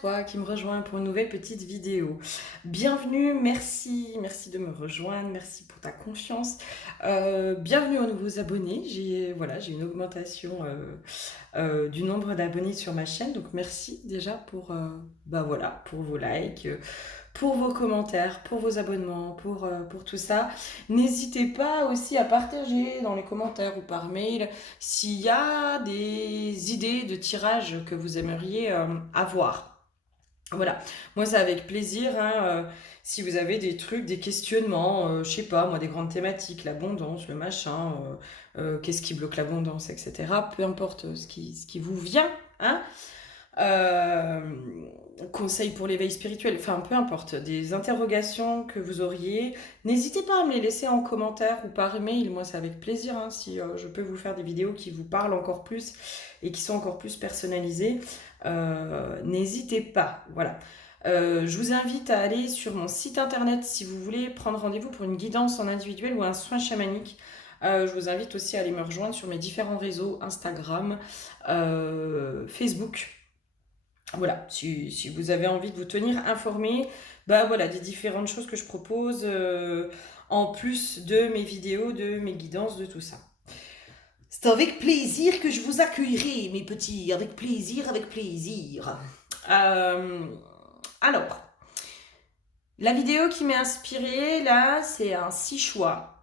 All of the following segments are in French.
toi qui me rejoins pour une nouvelle petite vidéo. Bienvenue, merci de me rejoindre, merci pour ta confiance. Bienvenue aux nouveaux abonnés. J'ai une augmentation du nombre d'abonnés sur ma chaîne, donc merci déjà pour vos likes, pour vos commentaires, pour vos abonnements, pour tout ça. N'hésitez pas aussi à partager dans les commentaires ou par mail s'il y a des idées de tirage que vous aimeriez avoir. Voilà, moi c'est avec plaisir, hein, si vous avez des trucs, des questionnements, je sais pas, moi des grandes thématiques, l'abondance, le machin, qu'est-ce qui bloque l'abondance, etc. Peu importe ce qui vous vient, hein. Euh, Conseils pour l'éveil spirituel, enfin peu importe, des interrogations que vous auriez, n'hésitez pas à me les laisser en commentaire ou par email. Moi c'est avec plaisir, hein, si je peux vous faire des vidéos qui vous parlent encore plus et qui sont encore plus personnalisées. N'hésitez pas, voilà. Je vous invite à aller sur mon site internet si vous voulez prendre rendez-vous pour une guidance en individuel ou un soin chamanique. Je vous invite aussi à aller me rejoindre sur mes différents réseaux, Instagram, Facebook. Voilà, si vous avez envie de vous tenir informé, voilà, des différentes choses que je propose, en plus de mes vidéos, de mes guidances, de tout ça. C'est avec plaisir que je vous accueillerai, mes petits, avec plaisir, avec plaisir. Euh, alors, la vidéo qui m'est inspirée, là, c'est un 6 choix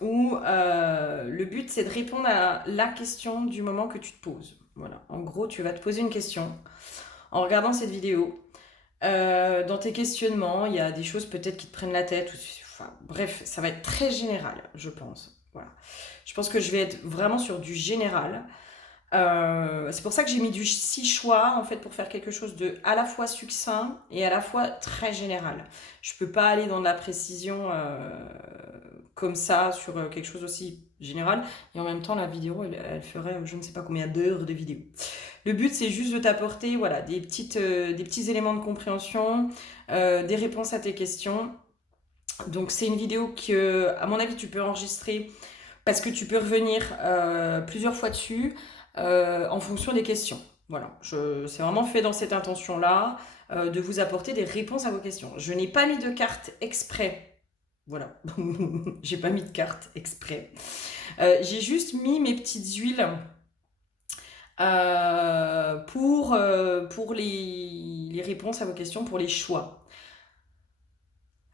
où le but, c'est de répondre à la question du moment que tu te poses. Voilà, en gros, tu vas te poser une question en regardant cette vidéo. Dans tes questionnements, il y a des choses peut-être qui te prennent la tête. Enfin, bref, ça va être très général, je pense. Voilà. Je pense que je vais être vraiment sur du général. C'est pour ça que j'ai mis du 6 choix, en fait, pour faire quelque chose de à la fois succinct et à la fois très général. Je peux pas aller dans de la précision comme ça sur quelque chose aussi général. Et en même temps, la vidéo, elle ferait je ne sais pas combien d'heures de vidéo. Le but, c'est juste de t'apporter voilà, des petits éléments de compréhension, des réponses à tes questions. Donc, c'est une vidéo que, à mon avis, tu peux enregistrer parce que tu peux revenir plusieurs fois dessus en fonction des questions. Voilà, c'est vraiment fait dans cette intention-là de vous apporter des réponses à vos questions. Je n'ai pas mis de carte exprès. Voilà, j'ai pas mis de carte exprès. J'ai juste mis mes petites huiles pour les réponses à vos questions, pour les choix.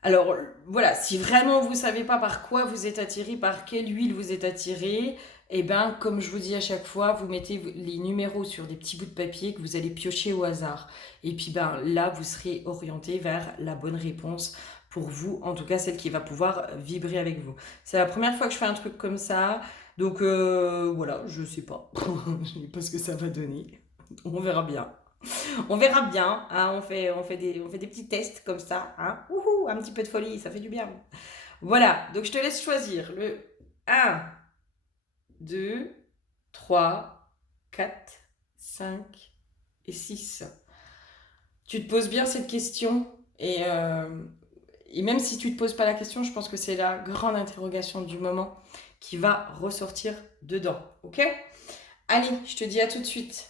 Alors voilà, si vraiment vous ne savez pas par quoi vous êtes attiré, par quelle huile vous êtes attiré, eh ben comme je vous dis à chaque fois, vous mettez les numéros sur des petits bouts de papier que vous allez piocher au hasard. Et puis là, vous serez orienté vers la bonne réponse pour vous, en tout cas celle qui va pouvoir vibrer avec vous. C'est la première fois que je fais un truc comme ça, donc voilà, je sais pas, je sais pas ce que ça va donner. On verra bien. On verra bien, hein, on fait des petits tests comme ça. Hein. Ouhou, un petit peu de folie, ça fait du bien. Voilà, donc je te laisse choisir le 1, 2, 3, 4, 5 et 6. Tu te poses bien cette question et même si tu ne te poses pas la question, je pense que c'est la grande interrogation du moment qui va ressortir dedans. Ok? Allez, je te dis à tout de suite.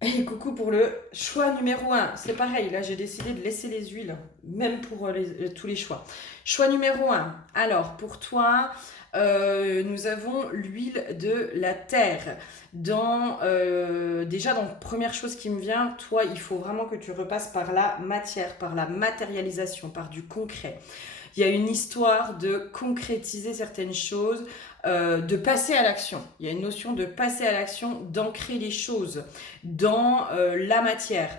Et coucou pour le choix numéro 1. C'est pareil, là j'ai décidé de laisser les huiles, même pour tous les choix. Choix numéro 1. Alors pour toi, nous avons l'huile de la terre. Déjà, dans première chose qui me vient, toi, il faut vraiment que tu repasses par la matière, par la matérialisation, par du concret. Il y a une histoire de concrétiser certaines choses, de passer à l'action. Il y a une notion de passer à l'action, d'ancrer les choses dans la matière.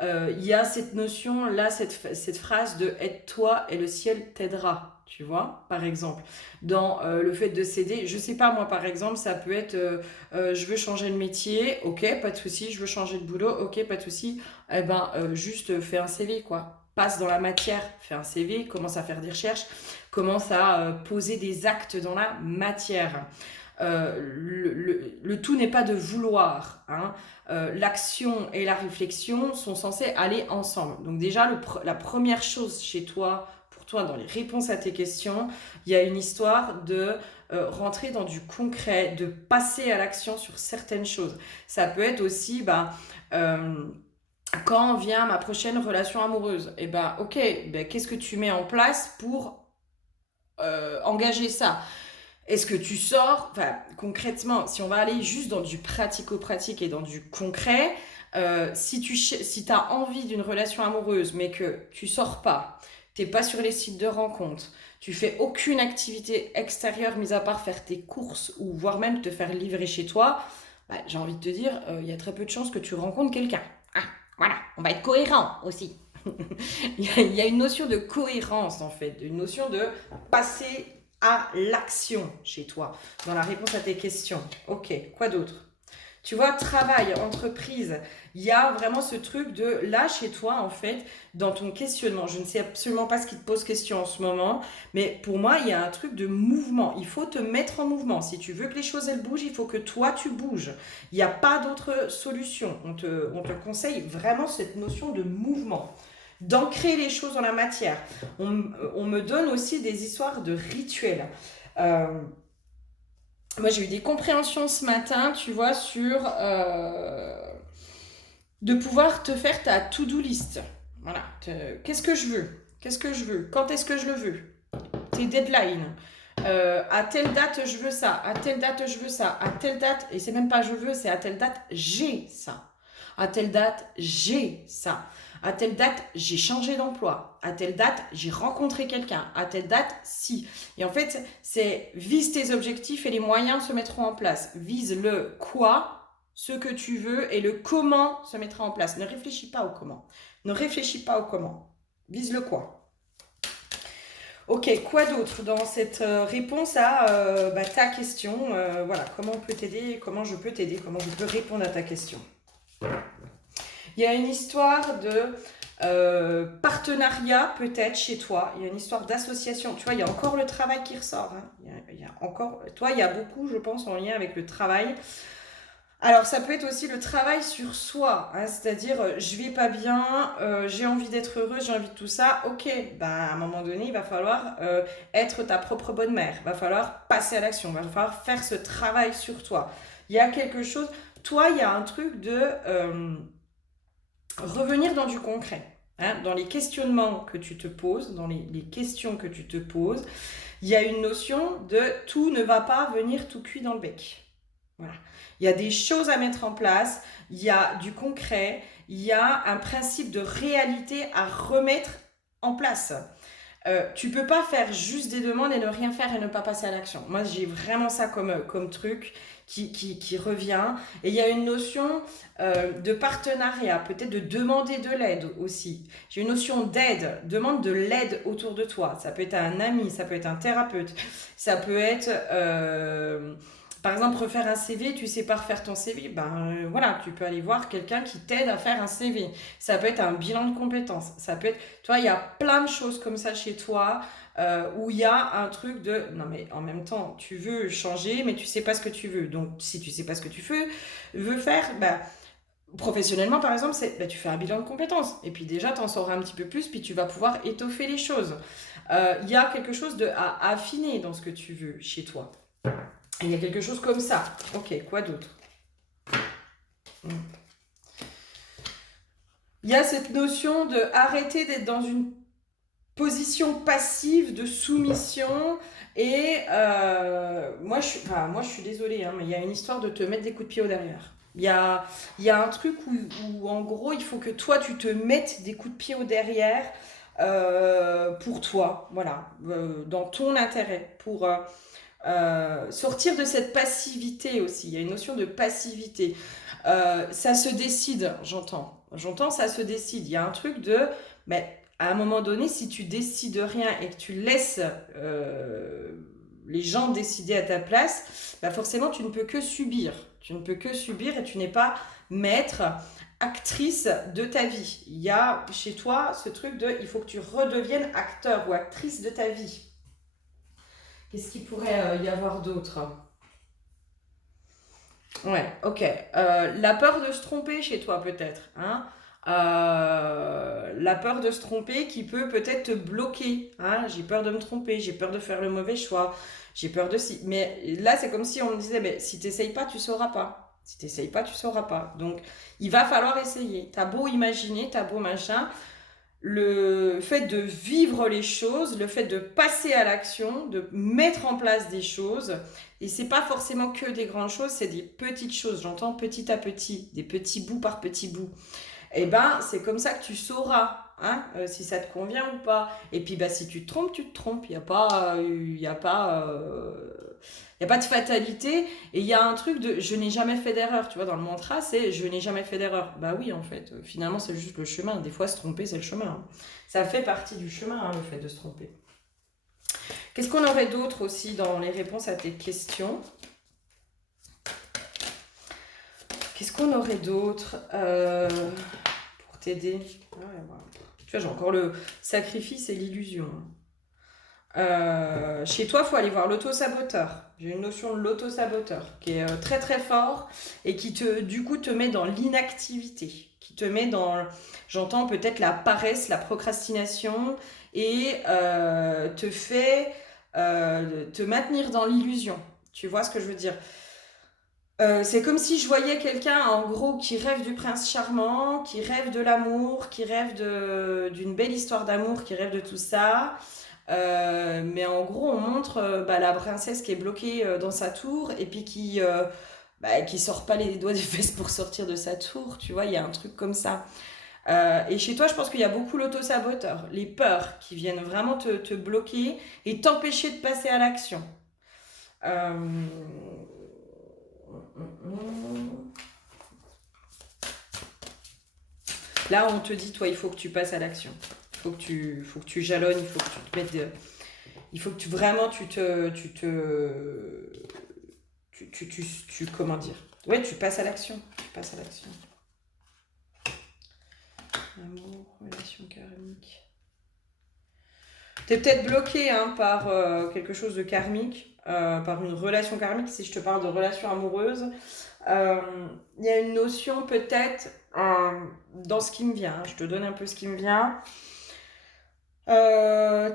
Il y a cette notion, là, cette phrase de « aide-toi et le ciel t'aidera ». Tu vois, par exemple, dans le fait de s'aider, je sais pas, moi, par exemple, ça peut être je veux changer de métier, ok, pas de souci, je veux changer de boulot, ok, pas de souci, eh ben, juste fais un CV, quoi. Passe dans la matière, fais un CV, commence à faire des recherches, commence à poser des actes dans la matière. Le tout n'est pas de vouloir. Hein. L'action et la réflexion sont censées aller ensemble. Donc déjà, la première chose chez toi, pour toi, dans les réponses à tes questions, il y a une histoire de rentrer dans du concret, de passer à l'action sur certaines choses. Ça peut être aussi, quand vient ma prochaine relation amoureuse, et ok, qu'est-ce que tu mets en place pour engager ça? Est-ce que tu sors, enfin concrètement, si on va aller juste dans du pratico-pratique et dans du concret, si tu as envie d'une relation amoureuse mais que tu sors pas, t'es pas sur les sites de rencontres, tu fais aucune activité extérieure mis à part faire tes courses ou voire même te faire livrer chez toi, j'ai envie de te dire, il y a très peu de chances que tu rencontres quelqu'un. Ah, voilà, on va être cohérent aussi. Il y a une notion de cohérence en fait, une notion de passer à l'action chez toi, dans la réponse à tes questions. Ok, quoi d'autre? Tu vois, travail, entreprise, il y a vraiment ce truc de là chez toi en fait, dans ton questionnement. Je ne sais absolument pas ce qui te pose question en ce moment, mais pour moi, il y a un truc de mouvement. Il faut te mettre en mouvement. Si tu veux que les choses elles bougent, il faut que toi tu bouges. Il n'y a pas d'autre solution. On te conseille vraiment cette notion de mouvement, d'ancrer les choses dans la matière. On me donne aussi des histoires de rituels. Moi, j'ai eu des compréhensions ce matin, tu vois, sur de pouvoir te faire ta to-do list. Voilà. Qu'est-ce que je veux? Qu'est-ce que je veux? Quand est-ce que je le veux? Tes deadlines. À telle date, je veux ça. À telle date, je veux ça. À telle date, et c'est même pas je veux, c'est à telle date, j'ai ça. À telle date, j'ai ça. À telle date, j'ai changé d'emploi. À telle date, j'ai rencontré quelqu'un. À telle date, si. Et en fait, c'est vise tes objectifs et les moyens se mettront en place. Vise le quoi, ce que tu veux, et le comment se mettra en place. Ne réfléchis pas au comment. Ne réfléchis pas au comment. Vise le quoi. Ok, quoi d'autre dans cette réponse à ta question? Voilà, comment on peut t'aider, comment je peux t'aider, comment je peux répondre à ta question. Il y a une histoire de partenariat peut-être chez toi. Il y a une histoire d'association. Tu vois, il y a encore le travail qui ressort. Hein. Il y a encore, toi, il y a beaucoup, je pense, en lien avec le travail. Alors, ça peut être aussi le travail sur soi, hein, c'est-à-dire, je vais pas bien, j'ai envie d'être heureuse, j'ai envie de tout ça. Ok, à un moment donné, il va falloir être ta propre bonne mère. Il va falloir passer à l'action, il va falloir faire ce travail sur toi. Il y a quelque chose, toi, il y a un truc de revenir dans du concret. Hein, dans les questionnements que tu te poses, dans les questions que tu te poses, il y a une notion de tout ne va pas venir tout cuit dans le bec. Voilà. Il y a des choses à mettre en place, il y a du concret, il y a un principe de réalité à remettre en place. Tu peux pas faire juste des demandes et ne rien faire et ne pas passer à l'action. Moi, j'ai vraiment ça comme truc qui revient. Et il y a une notion de partenariat, peut-être de demander de l'aide aussi. J'ai une notion d'aide, demande de l'aide autour de toi. Ça peut être un ami, ça peut être un thérapeute, ça peut être... par exemple, refaire un CV, tu sais pas refaire ton CV, voilà, tu peux aller voir quelqu'un qui t'aide à faire un CV. Ça peut être un bilan de compétences. Ça peut être, toi, il y a plein de choses comme ça chez toi où il y a un truc de, non mais en même temps, tu veux changer, mais tu sais pas ce que tu veux. Donc, si tu sais pas ce que tu veux faire, professionnellement, par exemple, tu fais un bilan de compétences. Et puis déjà, tu en sauras un petit peu plus, puis tu vas pouvoir étoffer les choses. Il y a quelque chose à affiner dans ce que tu veux chez toi. Il y a quelque chose comme ça. Ok, quoi d'autre? Il y a cette notion de arrêter d'être dans une position passive de soumission. Et moi, je suis désolée, hein, mais il y a une histoire de te mettre des coups de pied au derrière. Il y a un truc où, en gros, il faut que toi, tu te mettes des coups de pied au derrière pour toi, voilà, dans ton intérêt, pour... sortir de cette passivité aussi. Il y a une notion de passivité. Ça se décide, j'entends. J'entends, ça se décide. Il y a un truc de... à un moment donné, si tu décides rien et que tu laisses les gens décider à ta place, forcément, tu ne peux que subir. Tu ne peux que subir et tu n'es pas maître, actrice de ta vie. Il y a chez toi ce truc de... Il faut que tu redeviennes acteur ou actrice de ta vie. Qu'est-ce qu'il pourrait y avoir d'autre? Ouais, ok. La peur de se tromper chez toi, peut-être. Hein? La peur de se tromper qui peut peut-être te bloquer. Hein. J'ai peur de me tromper, j'ai peur de faire le mauvais choix, j'ai peur de si. Mais là, c'est comme si on me disait, mais si t'essayes pas, tu sauras pas. Si t'essayes pas, tu sauras pas. Donc, il va falloir essayer. T'as beau imaginer, t'as beau machin. Le fait de vivre les choses, le fait de passer à l'action, de mettre en place des choses, et c'est pas forcément que des grandes choses, c'est des petites choses, j'entends petit à petit, des petits bouts par petits bouts. Et ben, c'est comme ça que tu sauras hein, si ça te convient ou pas. Et puis, bah, si tu te trompes, tu te trompes. Il n'y a pas, y a pas de fatalité. Et il y a un truc de je n'ai jamais fait d'erreur. Tu vois, dans le mantra, c'est je n'ai jamais fait d'erreur. Bah oui, en fait, finalement, c'est juste le chemin. Des fois, se tromper, c'est le chemin. Hein. Ça fait partie du chemin, hein, le fait de se tromper. Qu'est-ce qu'on aurait d'autre aussi dans les réponses à tes questions? Qu'est-ce qu'on aurait d'autre pour t'aider? Ouais, voilà. Tu vois, j'ai encore le sacrifice et l'illusion. Chez toi, il faut aller voir l'auto-saboteur. J'ai une notion de l'auto-saboteur qui est très très fort et qui du coup te met dans l'inactivité, qui te met dans, j'entends peut-être la paresse, la procrastination et te fait te maintenir dans l'illusion. Tu vois ce que je veux dire? C'est comme si je voyais quelqu'un en gros qui rêve du prince charmant, qui rêve de l'amour, qui rêve d'une belle histoire d'amour, qui rêve de tout ça. Mais en gros, on montre la princesse qui est bloquée dans sa tour et puis qui sort pas les doigts des fesses pour sortir de sa tour. Tu vois, il y a un truc comme ça. Et chez toi, je pense qu'il y a beaucoup l'auto-saboteur, les peurs qui viennent vraiment te bloquer et t'empêcher de passer à l'action. Euh, Là, on te dit, toi, il faut que tu passes à l'action. Faut que tu jalonnes, il faut que tu te mettes il faut que vraiment comment dire? Ouais, tu passes à l'action. Tu passes à l'action. Amour, relation karmique. T'es peut-être bloqué hein, par quelque chose de karmique, par une relation karmique, si je te parle de relation amoureuse. Il y a une notion peut-être dans ce qui me vient, hein, je te donne un peu ce qui me vient.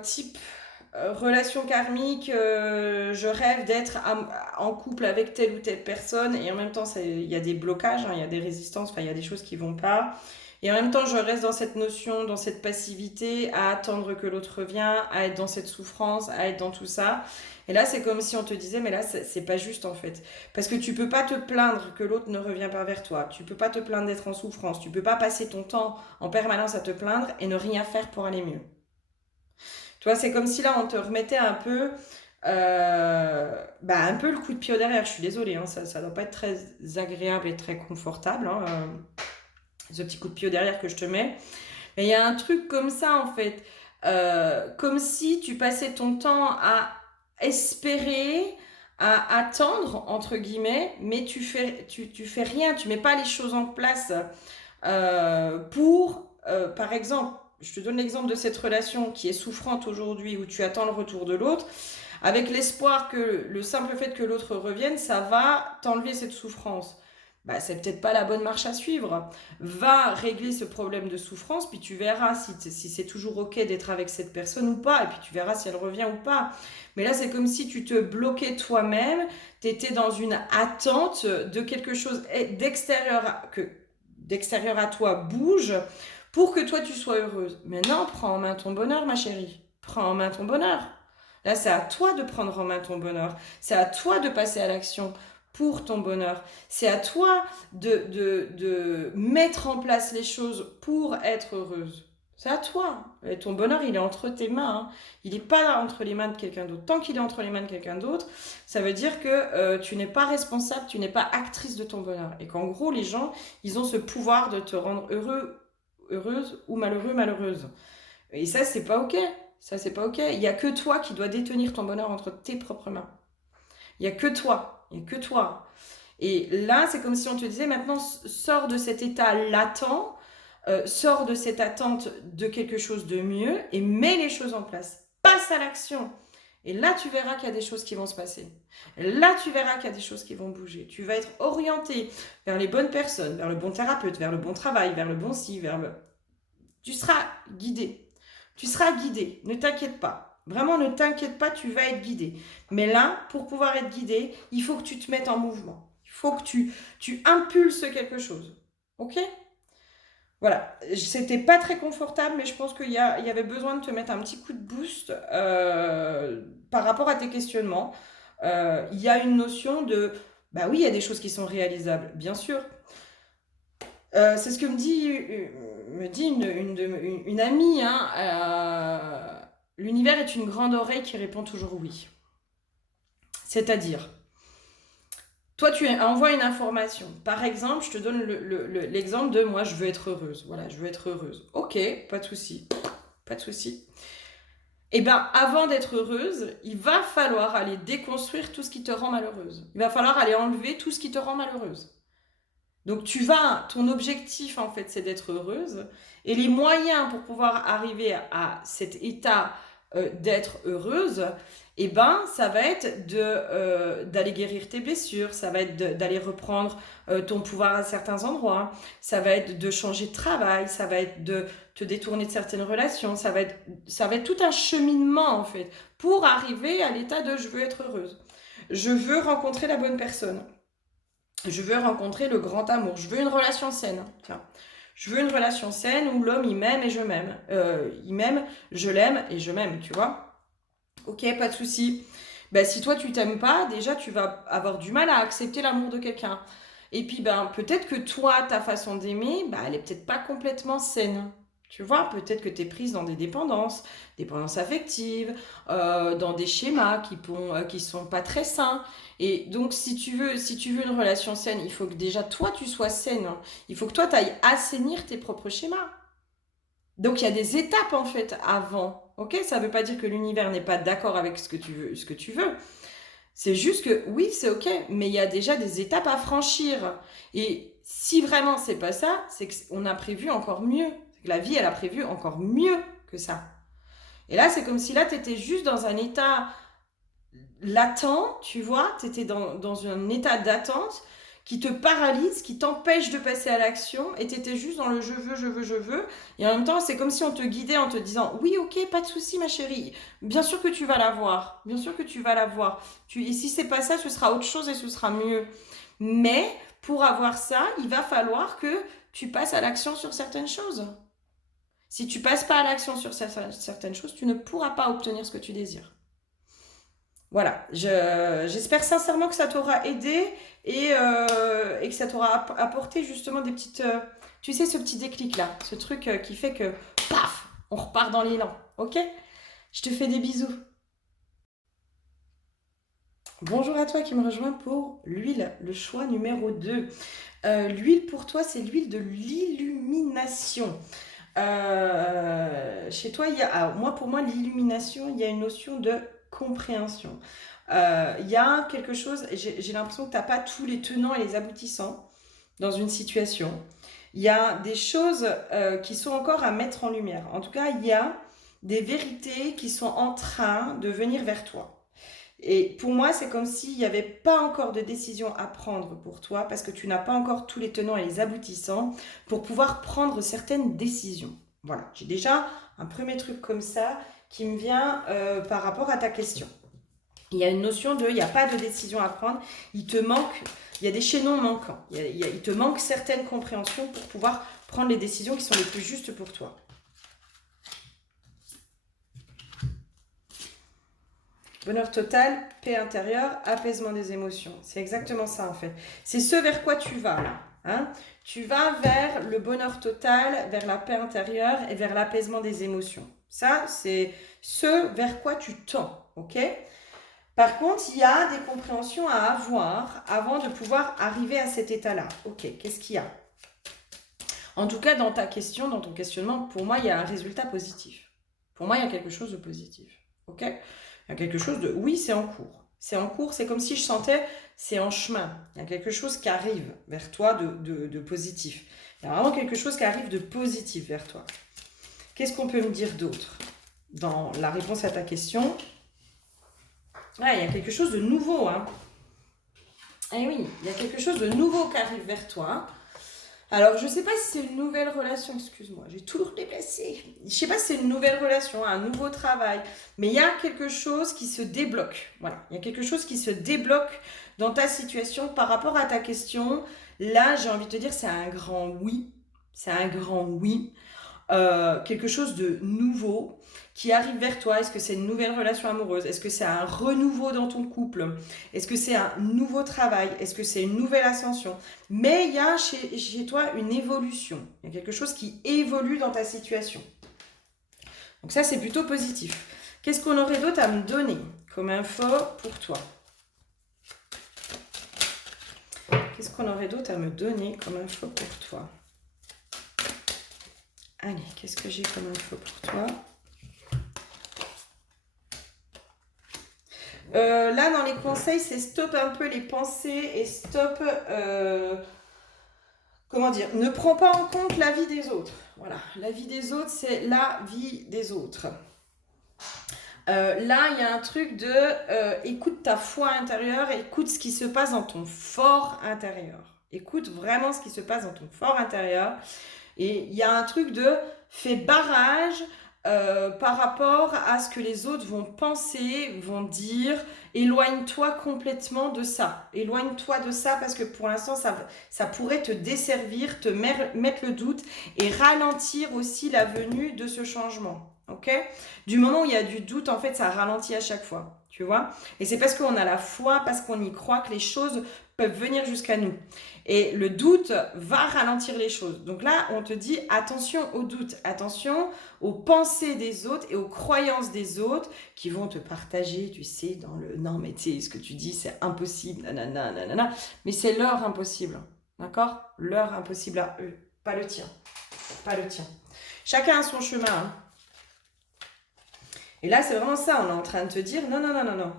Type relation karmique, je rêve d'être en couple avec telle ou telle personne et en même temps il y a des blocages, hein, il y a des résistances, il y a des choses qui vont pas. Et en même temps, je reste dans cette notion, dans cette passivité, à attendre que l'autre revienne, à être dans cette souffrance, à être dans tout ça. Et là, c'est comme si on te disait, mais là, c'est pas juste en fait. Parce que tu peux pas te plaindre que l'autre ne revient pas vers toi. Tu peux pas te plaindre d'être en souffrance. Tu peux pas passer ton temps en permanence à te plaindre et ne rien faire pour aller mieux. Tu vois, c'est comme si là, on te remettait un peu un peu le coup de pied au derrière. Je suis désolée, hein, ça doit pas être très agréable et très confortable. Hein, ce petit coup de pied au derrière que je te mets. Mais il y a un truc comme ça en fait. Comme si tu passais ton temps à espérer, à attendre, entre guillemets, mais tu fais rien, tu mets pas les choses en place par exemple, je te donne l'exemple de cette relation qui est souffrante aujourd'hui où tu attends le retour de l'autre, avec l'espoir que le simple fait que l'autre revienne, ça va t'enlever cette souffrance. Bah, c'est peut-être pas la bonne marche à suivre. Va régler ce problème de souffrance, puis tu verras si c'est toujours ok d'être avec cette personne ou pas, et puis tu verras si elle revient ou pas. Mais là, c'est comme si tu te bloquais toi-même, tu étais dans une attente de quelque chose d'extérieur à toi bouge pour que toi tu sois heureuse. Mais non, prends en main ton bonheur, ma chérie. Prends en main ton bonheur. Là, c'est à toi de prendre en main ton bonheur. C'est à toi de passer à l'action pour ton bonheur. C'est à toi de mettre en place les choses pour être heureuse. C'est à toi. Et ton bonheur, il est entre tes mains. Hein. Il n'est pas entre les mains de quelqu'un d'autre. Tant qu'il est entre les mains de quelqu'un d'autre, ça veut dire que tu n'es pas responsable, tu n'es pas actrice de ton bonheur. Et qu'en gros, les gens, ils ont ce pouvoir de te rendre heureux, heureuse ou malheureux, malheureuse. Et ça, c'est pas ok. Ça, c'est pas ok. Il n'y a que toi qui dois détenir ton bonheur entre tes propres mains. Il n'y a que toi. Il n'y a que toi. Et là, c'est comme si on te disait, maintenant, sors de cet état latent, sors de cette attente de quelque chose de mieux et mets les choses en place. Passe à l'action. Et là, tu verras qu'il y a des choses qui vont se passer. Et là, tu verras qu'il y a des choses qui vont bouger. Tu vas être orienté vers les bonnes personnes, vers le bon thérapeute, vers le bon travail, vers le bon ci, vers le... Tu seras guidé. Tu seras guidé. Ne t'inquiète pas. Vraiment, ne t'inquiète pas, tu vas être guidé. Mais là, pour pouvoir être guidé, il faut que tu te mettes en mouvement. Il faut que tu impulses quelque chose. Ok ? Voilà, c'était pas très confortable, mais je pense qu'il y avait besoin de te mettre un petit coup de boost par rapport à tes questionnements. Il y a une notion de, bah oui, il y a des choses qui sont réalisables, bien sûr. C'est ce que me dit une amie, hein, l'univers est une grande oreille qui répond toujours oui. C'est-à-dire, toi, tu envoies une information. Par exemple, je te donne l'exemple de moi, je veux être heureuse. Voilà, je veux être heureuse. Ok, pas de souci. Pas de souci. Eh bien, avant d'être heureuse, il va falloir aller déconstruire tout ce qui te rend malheureuse. Il va falloir aller enlever tout ce qui te rend malheureuse. Donc, ton objectif, en fait, c'est d'être heureuse. Et les moyens pour pouvoir arriver à cet état d'être heureuse, eh ben, ça va être d'aller guérir tes blessures, ça va être d'aller reprendre ton pouvoir à certains endroits, ça va être de changer de travail, ça va être de te détourner de certaines relations, ça va être tout un cheminement, en fait, pour arriver à l'état de « je veux être heureuse ». Je veux rencontrer la bonne personne. Je veux rencontrer le grand amour. Je veux une relation saine. Tiens. Je veux une relation saine où l'homme, il m'aime et je m'aime. Il m'aime, je l'aime et je m'aime, tu vois. Ok, pas de souci. Ben, si toi, tu t'aimes pas, déjà, tu vas avoir du mal à accepter l'amour de quelqu'un. Et puis, ben, peut-être que toi, ta façon d'aimer, ben, elle est peut-être pas complètement saine. Tu vois, peut-être que tu es prise dans des dépendances affectives, dans des schémas qui sont pas très sains. Et donc, si tu veux une relation saine, il faut que déjà toi, tu sois saine. Il faut que toi, tu ailles assainir tes propres schémas. Donc, il y a des étapes, en fait, avant. Ok, ça ne veut pas dire que l'univers n'est pas d'accord avec ce que tu veux. C'est juste que, oui, c'est ok, mais il y a déjà des étapes à franchir. Et si vraiment c'est pas ça, c'est qu'on a prévu encore mieux. C'est que la vie, elle a prévu encore mieux que ça. Et là, c'est comme si là, tu étais juste dans un état latent, tu vois, tu étais dans un état d'attente qui te paralyse, qui t'empêche de passer à l'action, et tu étais juste dans le je veux, je veux, je veux. Et en même temps, c'est comme si on te guidait en te disant oui, ok, pas de souci, ma chérie, bien sûr que tu vas l'avoir, bien sûr que tu vas l'avoir. Et si c'est pas ça, ce sera autre chose et ce sera mieux. Mais pour avoir ça, il va falloir que tu passes à l'action sur certaines choses. Si tu passes pas à l'action sur certaines choses, tu ne pourras pas obtenir ce que tu désires. Voilà, j'espère sincèrement que ça t'aura aidé et que ça t'aura apporté justement des petites... tu sais, ce petit déclic-là, ce truc qui fait que, paf, on repart dans l'élan, ok? Je te fais des bisous. Bonjour à toi qui me rejoins pour l'huile, le choix numéro 2. L'huile pour toi, c'est l'huile de l'illumination. Chez toi, pour moi, l'illumination, il y a une notion de compréhension. Il y a quelque chose, j'ai l'impression que tu n'as pas tous les tenants et les aboutissants dans une situation. Il y a des choses qui sont encore à mettre en lumière. En tout cas, il y a des vérités qui sont en train de venir vers toi. Et pour moi, c'est comme s'il n'y avait pas encore de décision à prendre pour toi parce que tu n'as pas encore tous les tenants et les aboutissants pour pouvoir prendre certaines décisions. Voilà, j'ai déjà un premier truc comme ça qui me vient par rapport à ta question. Il y a une notion il n'y a pas de décision à prendre, il y a des chaînons manquants, il te manque certaines compréhensions pour pouvoir prendre les décisions qui sont les plus justes pour toi. Bonheur total, paix intérieure, apaisement des émotions. C'est exactement ça en fait. C'est ce vers quoi tu vas là. Hein, tu vas vers le bonheur total, vers la paix intérieure et vers l'apaisement des émotions. Ça, c'est ce vers quoi tu tends. Ok ? Par contre, il y a des compréhensions à avoir avant de pouvoir arriver à cet état-là. Ok, qu'est-ce qu'il y a ? En tout cas, dans ta question, dans ton questionnement, pour moi, il y a un résultat positif. Pour moi, il y a quelque chose de positif. Ok ? Il y a quelque chose de... Oui, c'est en cours. C'est en cours, c'est comme si je sentais, c'est en chemin. Il y a quelque chose qui arrive vers toi de positif. Il y a vraiment quelque chose qui arrive de positif vers toi. Qu'est-ce qu'on peut me dire d'autre dans la réponse à ta question ? Ouais, il y a quelque chose de nouveau, hein. Eh oui, il y a quelque chose de nouveau qui arrive vers toi. Alors, je ne sais pas si c'est une nouvelle relation, excuse-moi, j'ai toujours déplacé. Je ne sais pas si c'est une nouvelle relation, un nouveau travail, mais il y a quelque chose qui se débloque. Voilà, il y a quelque chose qui se débloque dans ta situation par rapport à ta question. Là, j'ai envie de te dire, c'est un grand oui. C'est un grand oui. Quelque chose de nouveau qui arrive vers toi. Est-ce que c'est une nouvelle relation amoureuse? Est-ce que c'est un renouveau dans ton couple? Est-ce que c'est un nouveau travail? Est-ce que c'est une nouvelle ascension? Mais il y a chez toi une évolution. Il y a quelque chose qui évolue dans ta situation. Donc ça, c'est plutôt positif. Qu'est-ce qu'on aurait d'autre à me donner comme info pour toi? Qu'est-ce qu'on aurait d'autre à me donner comme info pour toi? Allez, qu'est-ce que j'ai comme info pour toi? Là, dans les conseils, c'est stop un peu les pensées et stop, comment dire, ne prends pas en compte la vie des autres. Voilà, la vie des autres, c'est la vie des autres. Là, il y a un truc de écoute ta foi intérieure, écoute ce qui se passe dans ton fort intérieur. Écoute vraiment ce qui se passe dans ton fort intérieur. Et il y a un truc de fais barrage par rapport à ce que les autres vont penser, vont dire. Éloigne-toi complètement de ça. Éloigne-toi de ça parce que pour l'instant, ça pourrait te desservir, te mettre le doute et ralentir aussi la venue de ce changement. Ok? Du moment où il y a du doute, en fait, ça ralentit à chaque fois. Tu vois? Et c'est parce qu'on a la foi, parce qu'on y croit que les choses peuvent venir jusqu'à nous. Et le doute va ralentir les choses. Donc là, on te dit attention au doute, attention aux pensées des autres et aux croyances des autres qui vont te partager, tu sais, dans le non, mais tu sais, ce que tu dis, c'est impossible, nanana, nanana. Mais c'est leur impossible, d'accord? Leur impossible à eux, pas le tien. Pas le tien. Chacun a son chemin, hein. Et là, c'est vraiment ça, on est en train de te dire non, non, non, non, non.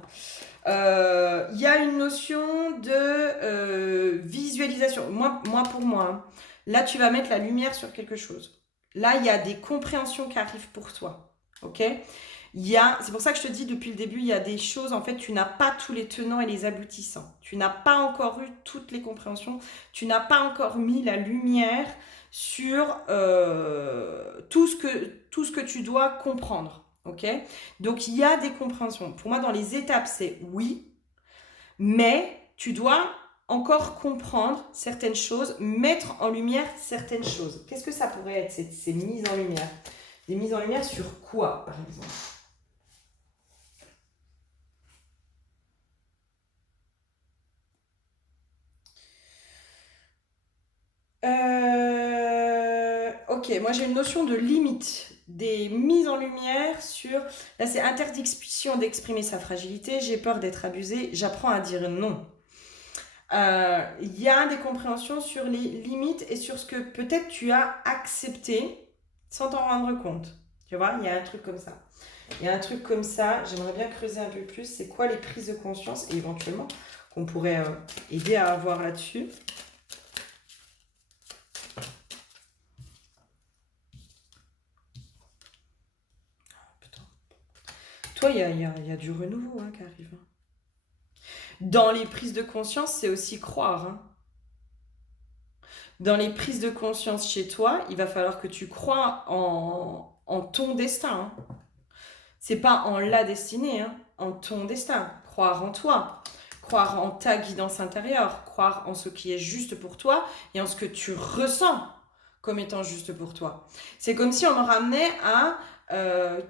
Il y a une notion de visualisation. Moi, pour moi, hein, là, tu vas mettre la lumière sur quelque chose. Là, il y a des compréhensions qui arrivent pour toi. Ok? C'est pour ça que je te dis depuis le début, il y a des choses, en fait, tu n'as pas tous les tenants et les aboutissants. Tu n'as pas encore eu toutes les compréhensions. Tu n'as pas encore mis la lumière sur tout ce que tu dois comprendre. Ok? Donc, il y a des compréhensions. Pour moi, dans les étapes, c'est oui, mais tu dois encore comprendre certaines choses, mettre en lumière certaines choses. Qu'est-ce que ça pourrait être, ces mises en lumière? Des mises en lumière sur quoi, par exemple? Ok, moi j'ai une notion de limite, des mises en lumière sur... Là c'est interdiction d'exprimer sa fragilité, j'ai peur d'être abusée, j'apprends à dire non. Il y a des compréhensions sur les limites et sur ce que peut-être tu as accepté sans t'en rendre compte. Tu vois, il y a un truc comme ça. Il y a un truc comme ça, j'aimerais bien creuser un peu plus, c'est quoi les prises de conscience et éventuellement qu'on pourrait aider à avoir là-dessus. Toi, il y a du renouveau hein, qui arrive. Dans les prises de conscience, c'est aussi croire. Hein. Dans les prises de conscience chez toi, il va falloir que tu crois en ton destin. Hein. C'est pas en la destinée, hein, en ton destin. Croire en toi, croire en ta guidance intérieure, croire en ce qui est juste pour toi et en ce que tu ressens comme étant juste pour toi. C'est comme si on me ramenait à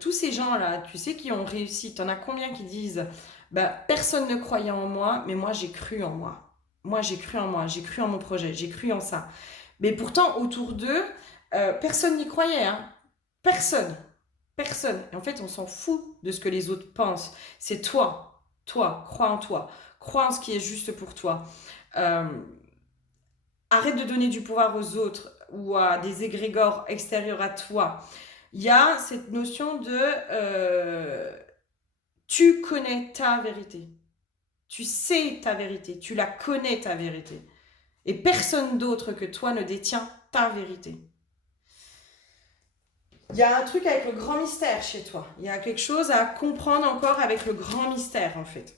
tous ces gens-là, tu sais, qui ont réussi. T'en as combien qui disent bah, personne ne croyait en moi, mais moi j'ai cru en moi. Moi j'ai cru en moi, j'ai cru en mon projet, j'ai cru en ça. Mais pourtant, autour d'eux, personne n'y croyait. Hein. Personne. Personne. Et en fait, on s'en fout de ce que les autres pensent. C'est toi. Toi. Crois en toi. Crois en ce qui est juste pour toi. Arrête de donner du pouvoir aux autres ou à des égrégores extérieurs à toi. Il y a cette notion de tu connais ta vérité. Tu sais ta vérité. Tu la connais ta vérité. Et personne d'autre que toi ne détient ta vérité. Il y a un truc avec le grand mystère chez toi. Il y a quelque chose à comprendre encore avec le grand mystère, en fait.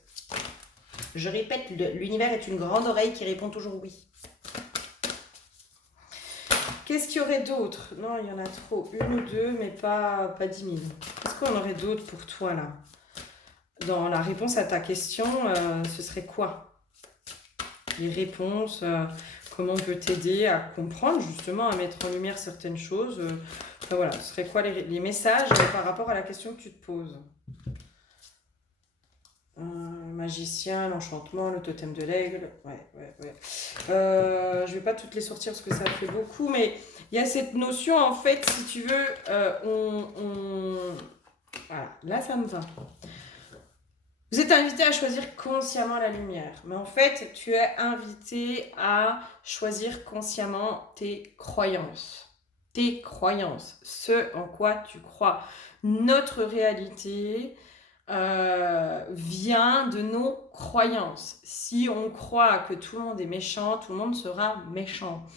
Je répète, l'univers est une grande oreille qui répond toujours oui. Qu'est-ce qu'il y aurait d'autre? Non, il y en a trop. Une ou deux, mais pas 10 000. Qu'est-ce qu'on aurait d'autre pour toi, là? Dans la réponse à ta question, ce serait quoi? Les réponses, comment on peut t'aider à comprendre, justement, à mettre en lumière certaines choses. Enfin, voilà, ce serait quoi les messages par rapport à la question que tu te poses? Magicien, l'enchantement, le totem de l'aigle. Ouais. Je vais pas toutes les sortir parce que ça fait beaucoup, mais il y a cette notion, en fait, si tu veux, voilà, là ça me va. Vous êtes invité à choisir consciemment la lumière, mais en fait, tu es invité à choisir consciemment tes croyances. Tes croyances, ce en quoi tu crois. Notre réalité vient de nos croyances. Si on croit que tout le monde est méchant, tout le monde sera méchant.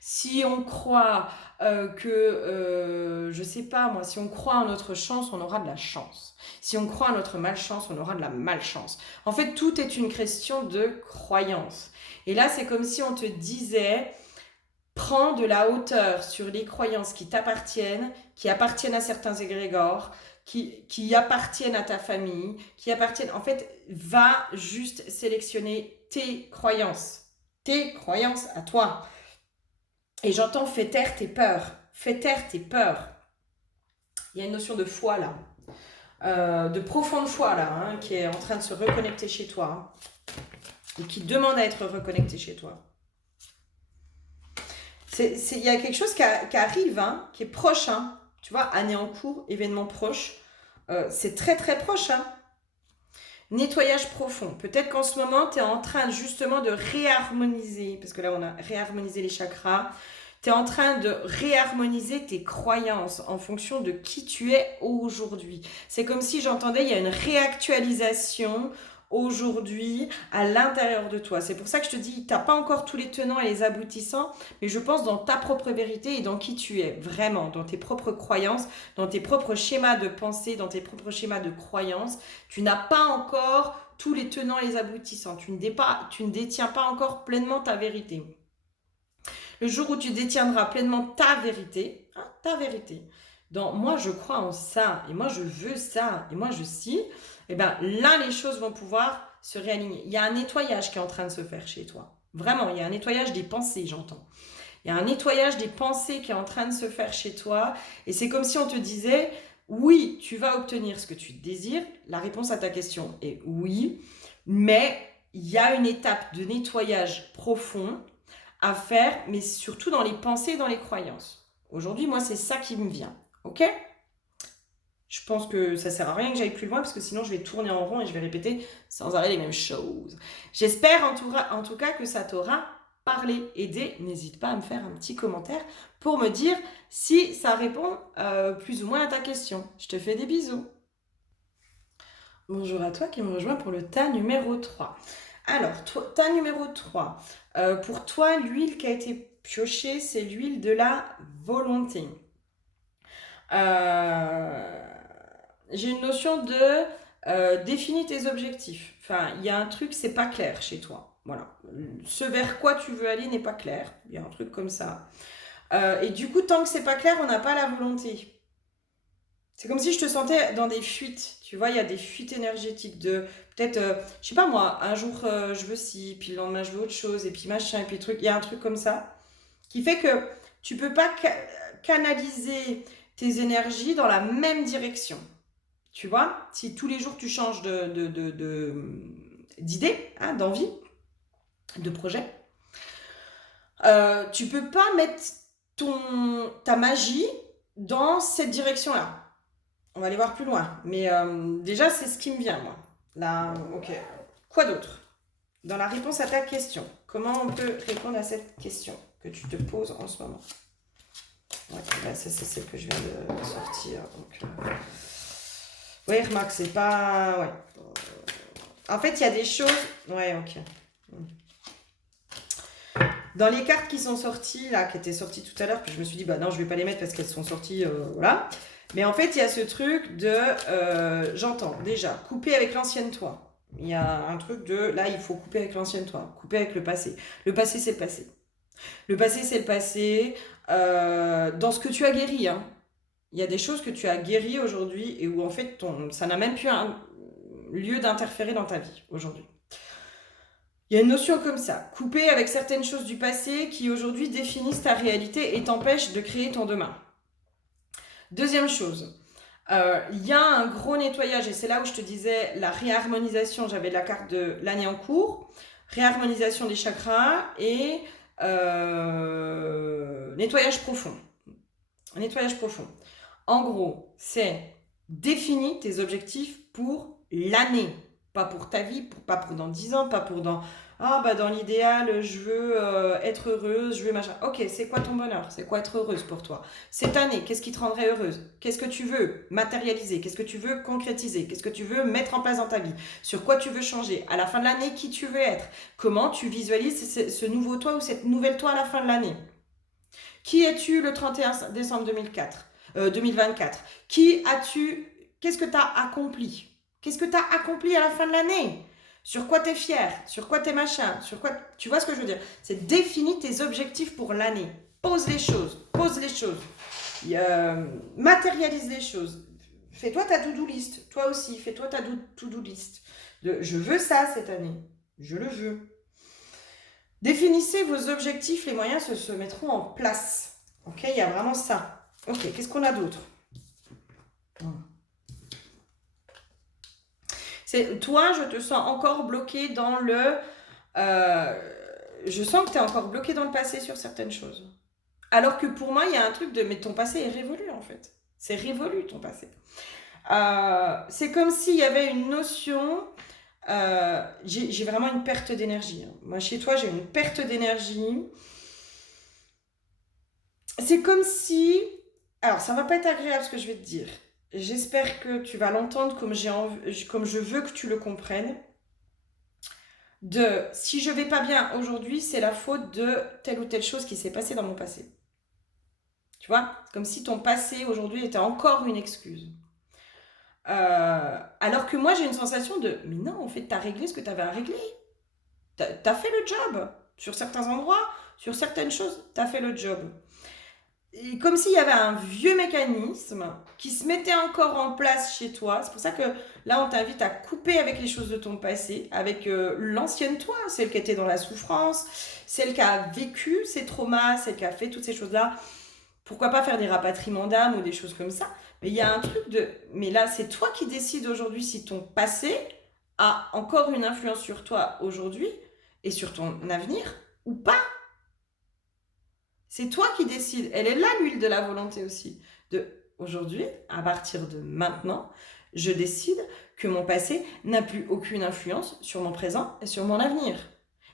Si on croit je sais pas moi, si on croit en notre chance, on aura de la chance. Si on croit en notre malchance, on aura de la malchance. En fait, tout est une question de croyance. Et là, c'est comme si on te disait, prends de la hauteur sur les croyances qui t'appartiennent, qui appartiennent à certains égrégores, qui appartiennent à ta famille, qui appartiennent... En fait, va juste sélectionner tes croyances à toi. Et j'entends, fais taire tes peurs. Fais taire tes peurs. Il y a une notion de foi là, de profonde foi là, hein, qui est en train de se reconnecter chez toi, et qui demande à être reconnecté chez toi. Il y a quelque chose qui arrive, hein, qui est proche, hein. Tu vois, année en cours, événement proche, c'est très très proche, hein. Nettoyage profond. Peut-être qu'en ce moment, tu es en train justement de réharmoniser, parce que là, on a réharmonisé les chakras. Tu es en train de réharmoniser tes croyances en fonction de qui tu es aujourd'hui. C'est comme si j'entendais, il y a une réactualisation aujourd'hui à l'intérieur de toi. C'est pour ça que je te dis, tu n'as pas encore tous les tenants et les aboutissants, mais je pense dans ta propre vérité et dans qui tu es, vraiment, dans tes propres croyances, dans tes propres schémas de pensée, dans tes propres schémas de croyances. Tu n'as pas encore tous les tenants et les aboutissants. Tu ne détiens pas encore pleinement ta vérité. Le jour où tu détiendras pleinement ta vérité, dans moi je crois en ça, et moi je veux ça, et moi je suis, et bien là les choses vont pouvoir se réaligner. Il y a un nettoyage qui est en train de se faire chez toi. Vraiment, il y a un nettoyage des pensées, j'entends. Il y a un nettoyage des pensées qui est en train de se faire chez toi, et c'est comme si on te disait, oui, tu vas obtenir ce que tu désires. La réponse à ta question est oui, mais il y a une étape de nettoyage profond à faire, mais surtout dans les pensées et dans les croyances. Aujourd'hui, moi, c'est ça qui me vient. Ok? Je pense que ça sert à rien que j'aille plus loin parce que sinon je vais tourner en rond et je vais répéter sans arrêt les mêmes choses. J'espère en tout cas que ça t'aura parlé, aidé. N'hésite pas à me faire un petit commentaire pour me dire si ça répond plus ou moins à ta question. Je te fais des bisous. Bonjour à toi qui me rejoint pour le tas numéro 3. Alors, tas numéro 3. Pour toi, l'huile qui a été piochée, c'est l'huile de la volonté. J'ai une notion de définis tes objectifs. Enfin, il y a un truc, c'est pas clair chez toi. Voilà. Ce vers quoi tu veux aller n'est pas clair. Il y a un truc comme ça. Et du coup, tant que c'est pas clair, on n'a pas la volonté. C'est comme si je te sentais dans des fuites. Tu vois, il y a des fuites énergétiques de peut-être, je sais pas moi, un jour je veux ci, puis le lendemain je veux autre chose, et puis machin, et puis truc. Il y a un truc comme ça qui fait que tu peux pas canaliser tes énergies dans la même direction. Tu vois, si tous les jours tu changes d'idée, hein, d'envie, de projet, tu peux pas mettre ta magie dans cette direction-là. On va aller voir plus loin. Mais déjà, c'est ce qui me vient, moi. Là, ok. Quoi d'autre? Dans la réponse à ta question, comment on peut répondre à cette question que tu te poses en ce moment? Ouais, là, c'est celle que je viens de sortir. Donc, oui, remarque, c'est pas... Ouais. En fait, il y a des choses... Ouais, ok. Dans les cartes qui sont sorties, là, qui étaient sorties tout à l'heure, puis je me suis dit, bah non, je vais pas les mettre parce qu'elles sont sorties, voilà. Mais en fait, il y a ce truc de, j'entends déjà, couper avec l'ancienne toi. Il y a un truc de, là, il faut couper avec l'ancienne toi, couper avec le passé. Le passé, c'est le passé. Le passé, c'est le passé. Dans ce que tu as guéri, hein. Il y a des choses que tu as guéries aujourd'hui et où en fait, ça n'a même plus un lieu d'interférer dans ta vie aujourd'hui. Il y a une notion comme ça, couper avec certaines choses du passé qui aujourd'hui définissent ta réalité et t'empêchent de créer ton demain. Deuxième chose, il y a un gros nettoyage et c'est là où je te disais la réharmonisation, j'avais la carte de l'année en cours, réharmonisation des chakras et nettoyage profond. Nettoyage profond. En gros, c'est définis tes objectifs pour l'année. Pas pour ta vie, pas pour dans 10 ans, pas pour dans... Ah bah dans l'idéal, je veux être heureuse, je veux machin. Ok, c'est quoi ton bonheur? C'est quoi être heureuse pour toi? Cette année, qu'est-ce qui te rendrait heureuse? Qu'est-ce que tu veux matérialiser? Qu'est-ce que tu veux concrétiser? Qu'est-ce que tu veux mettre en place dans ta vie? Sur quoi tu veux changer? À la fin de l'année, qui tu veux être? Comment tu visualises ce nouveau toi ou cette nouvelle toi à la fin de l'année? Qui es-tu le 31 décembre 2024? Qui as-tu... Qu'est-ce que tu as accompli? Qu'est-ce que tu as accompli à la fin de l'année? Sur quoi tu es fier? Sur quoi tu es machin? Sur quoi... Tu vois ce que je veux dire? C'est définis tes objectifs pour l'année. Pose les choses. Pose les choses. Matérialise les choses. Fais-toi ta to-do list. Toi aussi, fais-toi ta to-do list. Je veux ça cette année. Je le veux. Définissez vos objectifs, les moyens se mettront en place. Ok, il y a vraiment ça. Ok, qu'est-ce qu'on a d'autre? Toi, je te sens encore bloqué dans le... je sens que tu es encore bloqué dans le passé sur certaines choses. Alors que pour moi, il y a un truc de... Mais ton passé est révolu, en fait. C'est révolu, ton passé. C'est comme s'il y avait une notion... j'ai vraiment une perte d'énergie. Hein. Moi, chez toi, j'ai une perte d'énergie. C'est comme si... Alors, ça va pas être agréable ce que je vais te dire. J'espère que tu vas l'entendre comme je veux que tu le comprennes. Si je vais pas bien aujourd'hui, c'est la faute de telle ou telle chose qui s'est passée dans mon passé. Tu vois? C'est comme si ton passé aujourd'hui était encore une excuse. Alors que moi, j'ai une sensation de... Mais non, en fait, t'as réglé ce que t'avais à régler. T'as fait le job. Sur certains endroits, sur certaines choses, t'as fait le job. Et comme s'il y avait un vieux mécanisme qui se mettait encore en place chez toi. C'est pour ça que là, on t'invite à couper avec les choses de ton passé, avec l'ancienne toi, celle qui était dans la souffrance, celle qui a vécu ces traumas, celle qui a fait toutes ces choses-là. Pourquoi pas faire des rapatriements d'âme ou des choses comme ça? Mais il y a un truc de... Mais là, c'est toi qui décides aujourd'hui si ton passé a encore une influence sur toi aujourd'hui et sur ton avenir ou pas. C'est toi qui décides. Elle est là, l'huile de la volonté aussi. Aujourd'hui, à partir de maintenant, je décide que mon passé n'a plus aucune influence sur mon présent et sur mon avenir.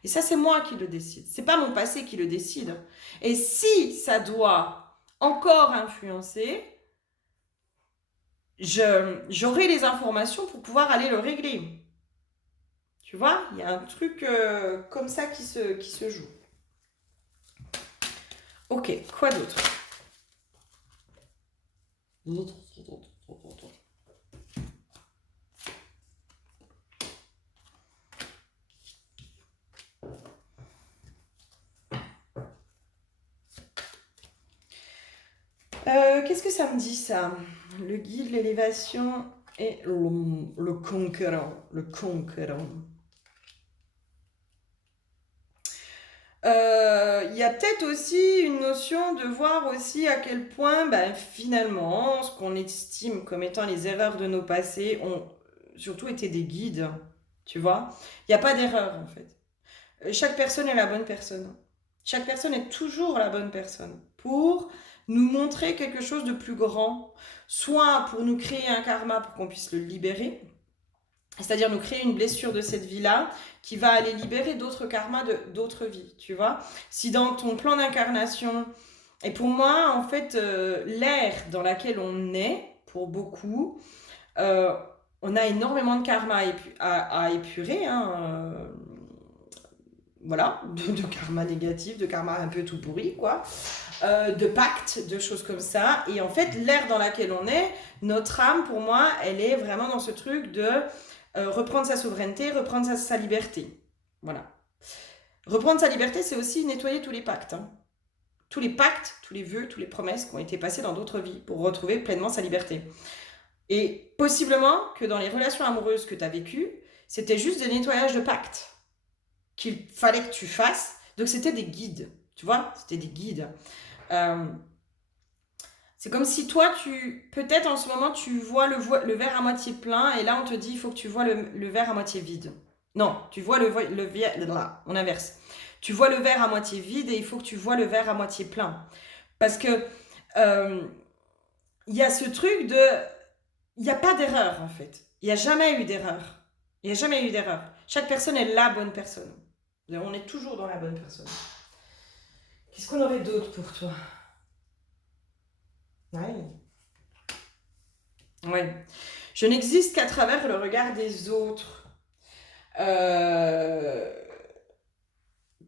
Et ça, c'est moi qui le décide. C'est pas mon passé qui le décide. Et si ça doit encore influencer, j'aurai les informations pour pouvoir aller le régler. Tu vois, il y a un truc comme ça qui se joue. Ok, quoi d'autre? Qu'est-ce que ça me dit ça? Le guide, l'élévation et le conquérant. Le conquérant. Il y a peut-être aussi une notion de voir aussi à quel point finalement ce qu'on estime comme étant les erreurs de nos passés ont surtout été des guides, tu vois. Il n'y a pas d'erreur en fait. Chaque personne est la bonne personne. Chaque personne est toujours la bonne personne pour nous montrer quelque chose de plus grand, soit pour nous créer un karma pour qu'on puisse le libérer, c'est-à-dire nous créer une blessure de cette vie-là qui va aller libérer d'autres karmas d'autres vies, tu vois. Si dans ton plan d'incarnation, et pour moi, en fait, l'ère dans laquelle on est, pour beaucoup, on a énormément de karma à épurer, hein, voilà, de karma négatif, de karma un peu tout pourri, quoi, de pactes, de choses comme ça. Et en fait, l'ère dans laquelle on est, notre âme, pour moi, elle est vraiment dans ce truc de... reprendre sa souveraineté, reprendre sa liberté. Voilà. Reprendre sa liberté, c'est aussi nettoyer tous les pactes. Hein. Tous les pactes, tous les vœux, toutes les promesses qui ont été passées dans d'autres vies pour retrouver pleinement sa liberté. Et possiblement que dans les relations amoureuses que tu as vécues, c'était juste des nettoyages de pactes qu'il fallait que tu fasses. Donc c'était des guides, tu vois, c'était des guides. C'est comme si toi, peut-être en ce moment, tu vois le verre à moitié plein et là on te dit il faut que tu vois le verre à moitié vide. Non, tu vois le verre, on inverse. Tu vois le verre à moitié vide et il faut que tu vois le verre à moitié plein. Parce que il y a ce truc de... Il n'y a pas d'erreur en fait. Il n'y a jamais eu d'erreur. Il n'y a jamais eu d'erreur. Chaque personne est la bonne personne. On est toujours dans la bonne personne. Qu'est-ce qu'on aurait d'autre pour toi? Ouais. Je n'existe qu'à travers le regard des autres.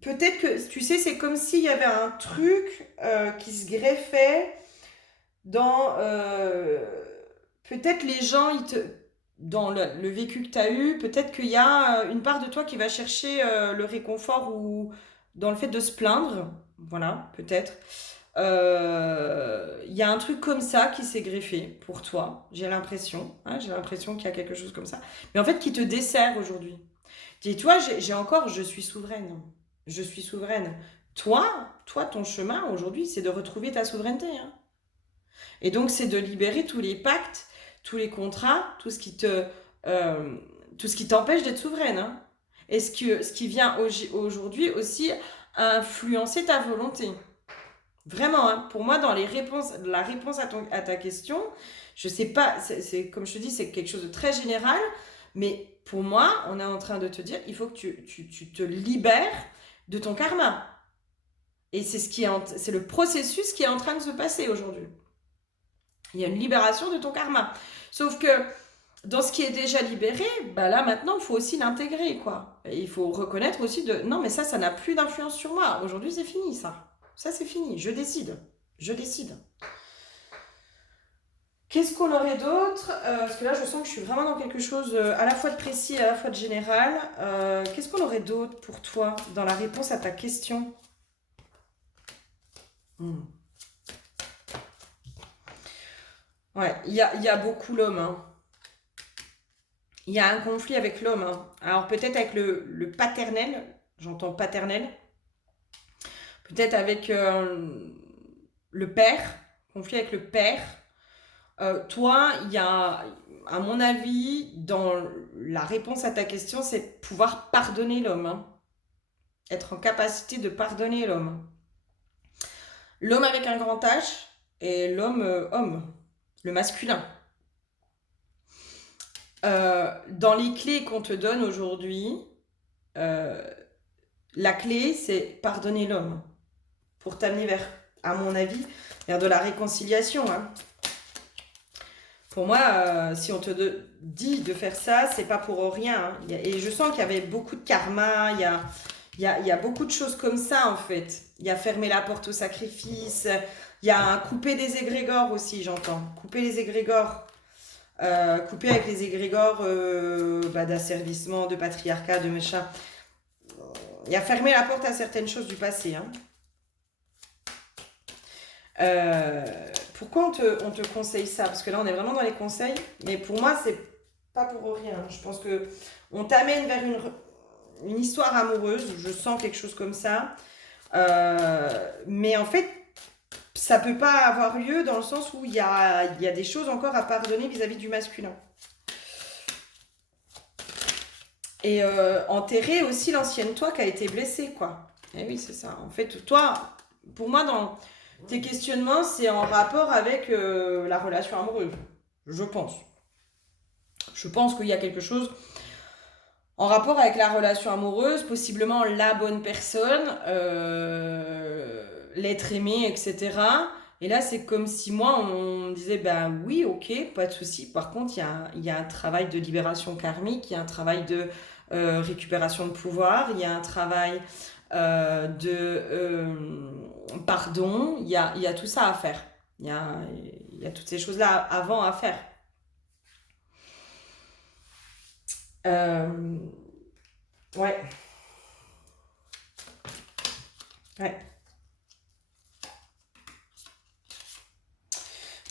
Peut-être que, tu sais, c'est comme s'il y avait un truc qui se greffait dans... peut-être les gens, dans le vécu que tu as eu, peut-être qu'il y a une part de toi qui va chercher le réconfort ou dans le fait de se plaindre. Voilà, peut-être. Il y a un truc comme ça qui s'est greffé pour toi, j'ai l'impression. Hein, j'ai l'impression qu'il y a quelque chose comme ça. Mais en fait, qui te dessert aujourd'hui. Dis-toi, je suis souveraine. Je suis souveraine. Toi, ton chemin aujourd'hui, c'est de retrouver ta souveraineté. Hein. Et donc, c'est de libérer tous les pactes, tous les contrats, tout ce qui t'empêche d'être souveraine. Hein. Et ce qui vient aujourd'hui aussi influencer ta volonté. Vraiment, hein, pour moi, dans la réponse à ta question, je sais pas, c'est comme je te dis, c'est quelque chose de très général, mais pour moi, on est en train de te dire, il faut que tu te libères de ton karma. Et c'est le processus qui est en train de se passer aujourd'hui. Il y a une libération de ton karma. Sauf que dans ce qui est déjà libéré, bah là maintenant, il faut aussi l'intégrer, quoi. Et il faut reconnaître aussi non, mais ça n'a plus d'influence sur moi. Aujourd'hui, c'est fini, ça. Ça, c'est fini. Je décide. Je décide. Qu'est-ce qu'on aurait d'autre parce que là, je sens que je suis vraiment dans quelque chose à la fois de précis et à la fois de général. Qu'est-ce qu'on aurait d'autre pour toi dans la réponse à ta question? Ouais, il y a beaucoup l'homme. Hein. Il y a un conflit avec l'homme. Hein. Alors peut-être avec le paternel, j'entends paternel. Peut-être avec le père, conflit avec le père. Toi, il y a, à mon avis, dans la réponse à ta question, c'est pouvoir pardonner l'homme. Hein. Être en capacité de pardonner l'homme. L'homme avec un grand H et l'homme homme, le masculin. Dans les clés qu'on te donne aujourd'hui, la clé, c'est pardonner l'homme. Pour t'amener vers, à mon avis, vers de la réconciliation. Hein. Pour moi, si on te dit de faire ça, c'est pas pour rien. Hein. Et je sens qu'il y avait beaucoup de karma, il y a beaucoup de choses comme ça en fait. Il y a fermer la porte au sacrifice, il y a couper des égrégores aussi, j'entends. Couper les égrégores. Couper avec les égrégores d'asservissement, de patriarcat, de machin. Il y a fermer la porte à certaines choses du passé. Hein. Pourquoi on te conseille ça? Parce que là, on est vraiment dans les conseils. Mais pour moi, c'est pas pour rien. Je pense que on t'amène vers une histoire amoureuse. Je sens quelque chose comme ça. Mais en fait, ça peut pas avoir lieu dans le sens où il y a des choses encore à pardonner vis-à-vis du masculin. Et enterrer aussi l'ancienne toi qui a été blessée, quoi. Et oui, c'est ça. En fait, toi, pour moi, dans tes questionnements, c'est en rapport avec la relation amoureuse. Je pense. Je pense qu'il y a quelque chose en rapport avec la relation amoureuse, possiblement la bonne personne, l'être aimé, etc. Et là, c'est comme si moi, on me disait, ben oui, ok, pas de souci. Par contre, il y a un travail de libération karmique, il y a un travail de récupération de pouvoir, il y a un travail de pardon, il y a tout ça à faire. Il y a toutes ces choses-là avant à faire. Euh, ouais, ouais.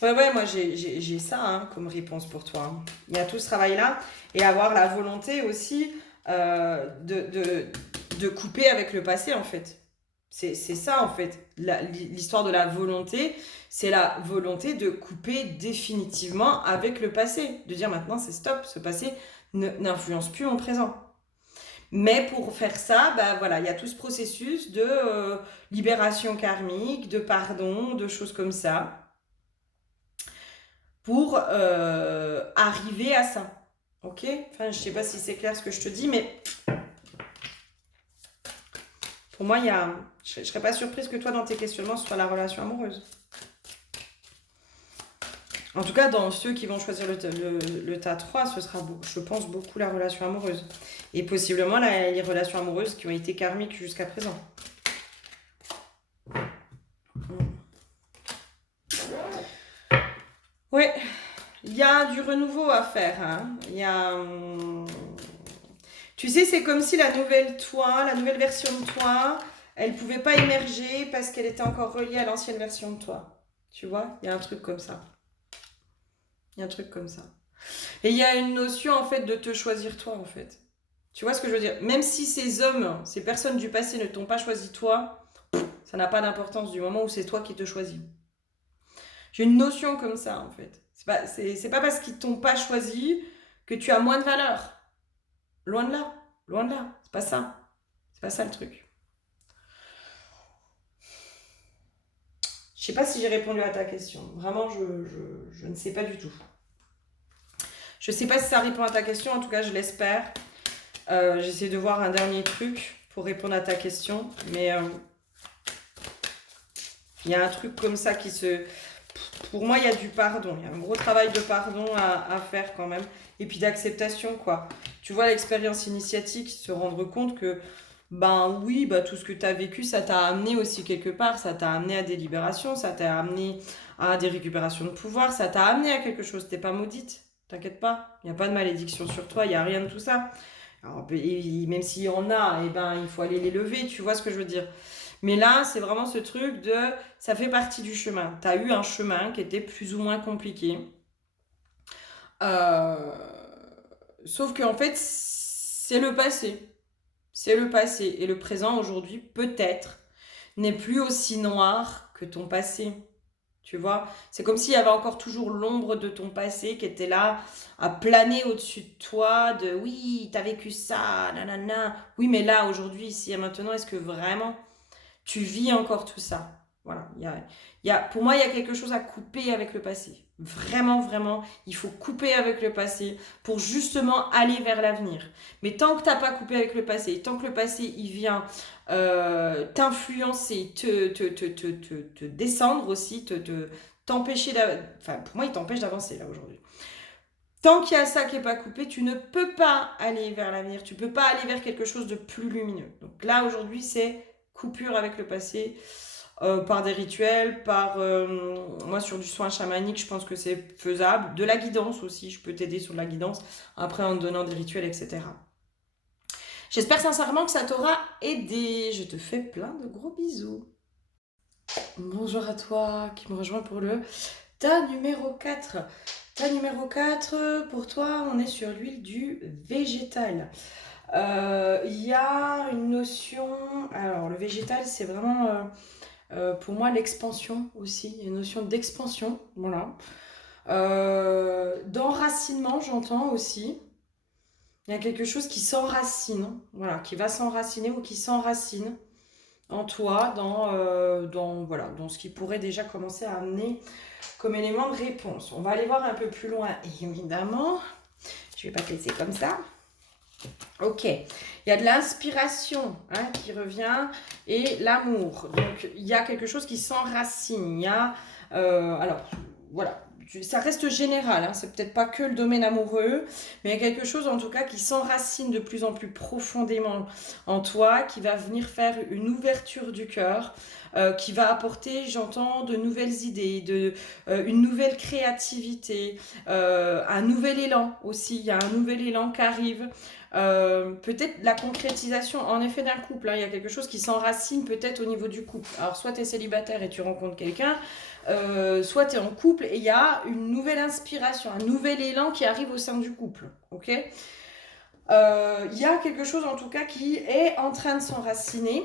Ouais, moi j'ai ça hein, comme réponse pour toi, hein. Il y a tout ce travail-là et avoir la volonté aussi de couper avec le passé en fait. C'est ça en fait. L'histoire de la volonté, c'est la volonté de couper définitivement avec le passé. De dire maintenant c'est stop, ce passé n'influence plus mon présent. Mais pour faire ça, bah voilà, il y a tout ce processus de libération karmique, de pardon, de choses comme ça pour arriver à ça. Ok. Enfin, je sais pas si c'est clair ce que je te dis, mais pour moi, il y a... je serais pas surprise que toi, dans tes questionnements, ce soit la relation amoureuse. En tout cas, dans ceux qui vont choisir le tas 3, ce sera, je pense, beaucoup la relation amoureuse. Et possiblement les relations amoureuses qui ont été karmiques jusqu'à présent. Ouais, il y a du renouveau à faire, hein. Il y a... Tu sais, c'est comme si la nouvelle toi, la nouvelle version de toi, elle pouvait pas émerger parce qu'elle était encore reliée à l'ancienne version de toi. Tu vois, il y a un truc comme ça. Il y a un truc comme ça. Et il y a une notion en fait de te choisir toi en fait. Tu vois ce que je veux dire? Même si ces hommes, ces personnes du passé ne t'ont pas choisi toi, ça n'a pas d'importance du moment où c'est toi qui te choisis. J'ai une notion comme ça en fait. C'est pas parce qu'ils t'ont pas choisi que tu as moins de valeur. Loin de là. Loin de là. C'est pas ça. C'est pas ça le truc. Je sais pas si j'ai répondu à ta question. Vraiment, je ne sais pas du tout. Je sais pas si ça répond à ta question. En tout cas, je l'espère. J'essaie de voir un dernier truc pour répondre à ta question. Mais il y a un truc comme ça qui se... Pour moi, il y a du pardon. Il y a un gros travail de pardon à faire quand même. Et puis d'acceptation, quoi. Tu vois, l'expérience initiatique, se rendre compte que, ben oui, bah, tout ce que tu as vécu, ça t'a amené aussi quelque part. Ça t'a amené à des libérations, ça t'a amené à des récupérations de pouvoir, ça t'a amené à quelque chose. T'es pas maudite, t'inquiète pas. Il n'y a pas de malédiction sur toi, il n'y a rien de tout ça. Alors, même s'il y en a, eh ben, il faut aller les lever, tu vois ce que je veux dire. Mais là, c'est vraiment ce truc de... Ça fait partie du chemin. Tu as eu un chemin qui était plus ou moins compliqué. Euh, Sauf qu'en fait, c'est le passé. C'est le passé. Et le présent, aujourd'hui, peut-être, n'est plus aussi noir que ton passé. Tu vois, c'est comme s'il y avait encore toujours l'ombre de ton passé qui était là à planer au-dessus de toi, de oui, t'as vécu ça, nanana. Oui, mais là, aujourd'hui, ici et maintenant, est-ce que vraiment tu vis encore tout ça? Voilà, pour moi, il y a quelque chose à couper avec le passé. Vraiment, vraiment, il faut couper avec le passé pour justement aller vers l'avenir. Mais tant que tu n'as pas coupé avec le passé, tant que le passé, il vient t'influencer, te descendre aussi, t'empêcher enfin, pour moi, il t'empêche d'avancer là aujourd'hui. Tant qu'il y a ça qui n'est pas coupé, tu ne peux pas aller vers l'avenir, tu ne peux pas aller vers quelque chose de plus lumineux. Donc là, aujourd'hui, c'est coupure avec le passé, par des rituels, moi sur du soin chamanique, je pense que c'est faisable. De la guidance aussi, je peux t'aider sur de la guidance, après en te donnant des rituels, etc. J'espère sincèrement que ça t'aura aidé. Je te fais plein de gros bisous. Bonjour à toi qui me rejoint pour le tas numéro 4. Tas numéro 4, pour toi, on est sur l'huile du végétal. Il y a une notion... Alors, le végétal, c'est vraiment... pour moi, l'expansion aussi, il y a une notion d'expansion, voilà. D'enracinement, j'entends aussi. Il y a quelque chose qui s'enracine, voilà, qui va s'enraciner ou qui s'enracine en toi, voilà, dans ce qui pourrait déjà commencer à amener comme élément de réponse. On va aller voir un peu plus loin, évidemment. Je ne vais pas te laisser comme ça. Ok, il y a de l'inspiration hein, qui revient et l'amour. Donc, il y a quelque chose qui s'enracine. Il y a, alors, voilà, ça reste général. Hein, c'est peut-être pas que le domaine amoureux, mais il y a quelque chose en tout cas qui s'enracine de plus en plus profondément en toi, qui va venir faire une ouverture du cœur, qui va apporter, j'entends, de nouvelles idées, une nouvelle créativité, un nouvel élan aussi. Il y a un nouvel élan qui arrive. Peut-être la concrétisation en effet d'un couple, hein. Il y a quelque chose qui s'enracine peut-être au niveau du couple. Alors soit tu es célibataire et tu rencontres quelqu'un, soit tu es en couple et il y a une nouvelle inspiration, un nouvel élan qui arrive au sein du couple. Ok, y a quelque chose en tout cas qui est en train de s'enraciner,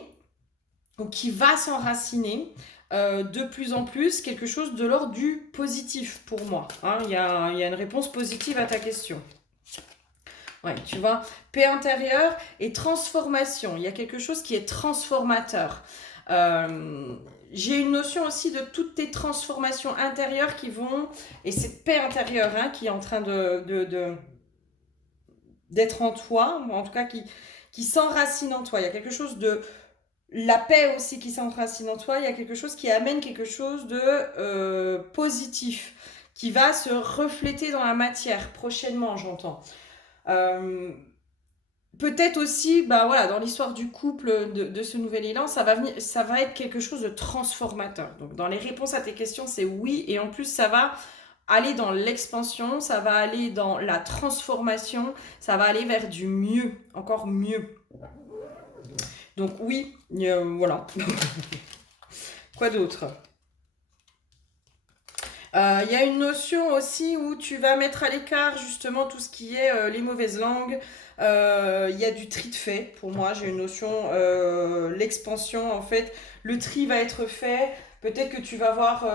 ou qui va s'enraciner de plus en plus, quelque chose de l'ordre du positif pour moi. Hein. Y a une réponse positive à ta question. Ouais, tu vois, paix intérieure et transformation. Il y a quelque chose qui est transformateur. J'ai une notion aussi de toutes tes transformations intérieures qui vont, et cette paix intérieure hein, qui est en train d'être en toi, en tout cas qui s'enracine en toi. Il y a quelque chose de la paix aussi qui s'enracine en toi. Il y a quelque chose qui amène quelque chose de positif, qui va se refléter dans la matière prochainement, j'entends. Peut-être aussi, bah voilà, dans l'histoire du couple de ce nouvel élan, ça va être quelque chose de transformateur. Donc dans les réponses à tes questions, c'est oui, et en plus ça va aller dans l'expansion, ça va aller dans la transformation, ça va aller vers du mieux, encore mieux. Donc oui, voilà. Quoi d'autre ? Il y a une notion aussi où tu vas mettre à l'écart justement tout ce qui est les mauvaises langues. Il y a du tri de fait. Pour moi, j'ai une notion, l'expansion en fait. Le tri va être fait. Peut-être que tu vas voir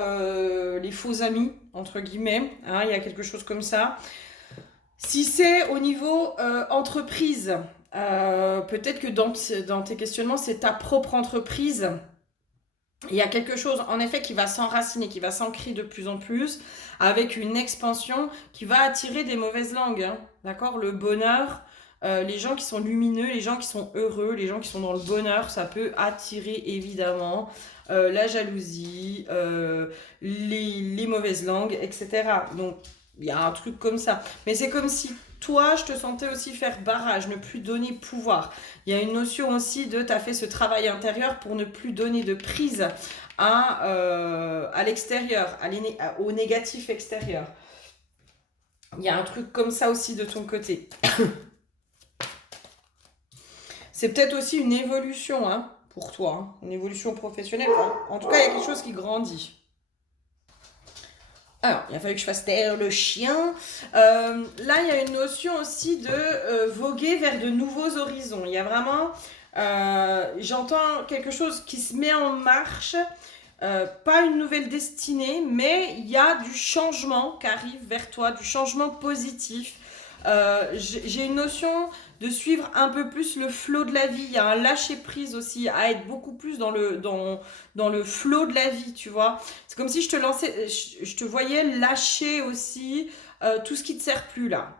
les faux amis, entre guillemets. Hein, il y a quelque chose comme ça. Si c'est au niveau entreprise, peut-être que dans tes questionnements, c'est ta propre entreprise. Il y a quelque chose, en effet, qui va s'enraciner, qui va s'ancrer de plus en plus, avec une expansion qui va attirer des mauvaises langues. Hein, d'accord ? Le bonheur, les gens qui sont lumineux, les gens qui sont heureux, les gens qui sont dans le bonheur, ça peut attirer évidemment la jalousie, les mauvaises langues, etc. Donc, il y a un truc comme ça. Mais c'est comme si toi, je te sentais aussi faire barrage, ne plus donner pouvoir. Il y a une notion aussi de tu as fait ce travail intérieur pour ne plus donner de prise à l'extérieur, au négatif extérieur. Il y a un truc comme ça aussi de ton côté. C'est peut-être aussi une évolution hein, pour toi, hein, une évolution professionnelle. En tout cas, il y a quelque chose qui grandit. Alors, il a fallu que je fasse taire le chien. Là, il y a une notion aussi de voguer vers de nouveaux horizons. Il y a vraiment, j'entends quelque chose qui se met en marche. Pas une nouvelle destinée, mais il y a du changement qui arrive vers toi, du changement positif. J'ai une notion de suivre un peu plus le flot de la vie. Il y a un lâcher prise aussi, à être beaucoup plus dans le flot de la vie, tu vois. C'est comme si je te voyais lâcher aussi tout ce qui te sert plus là.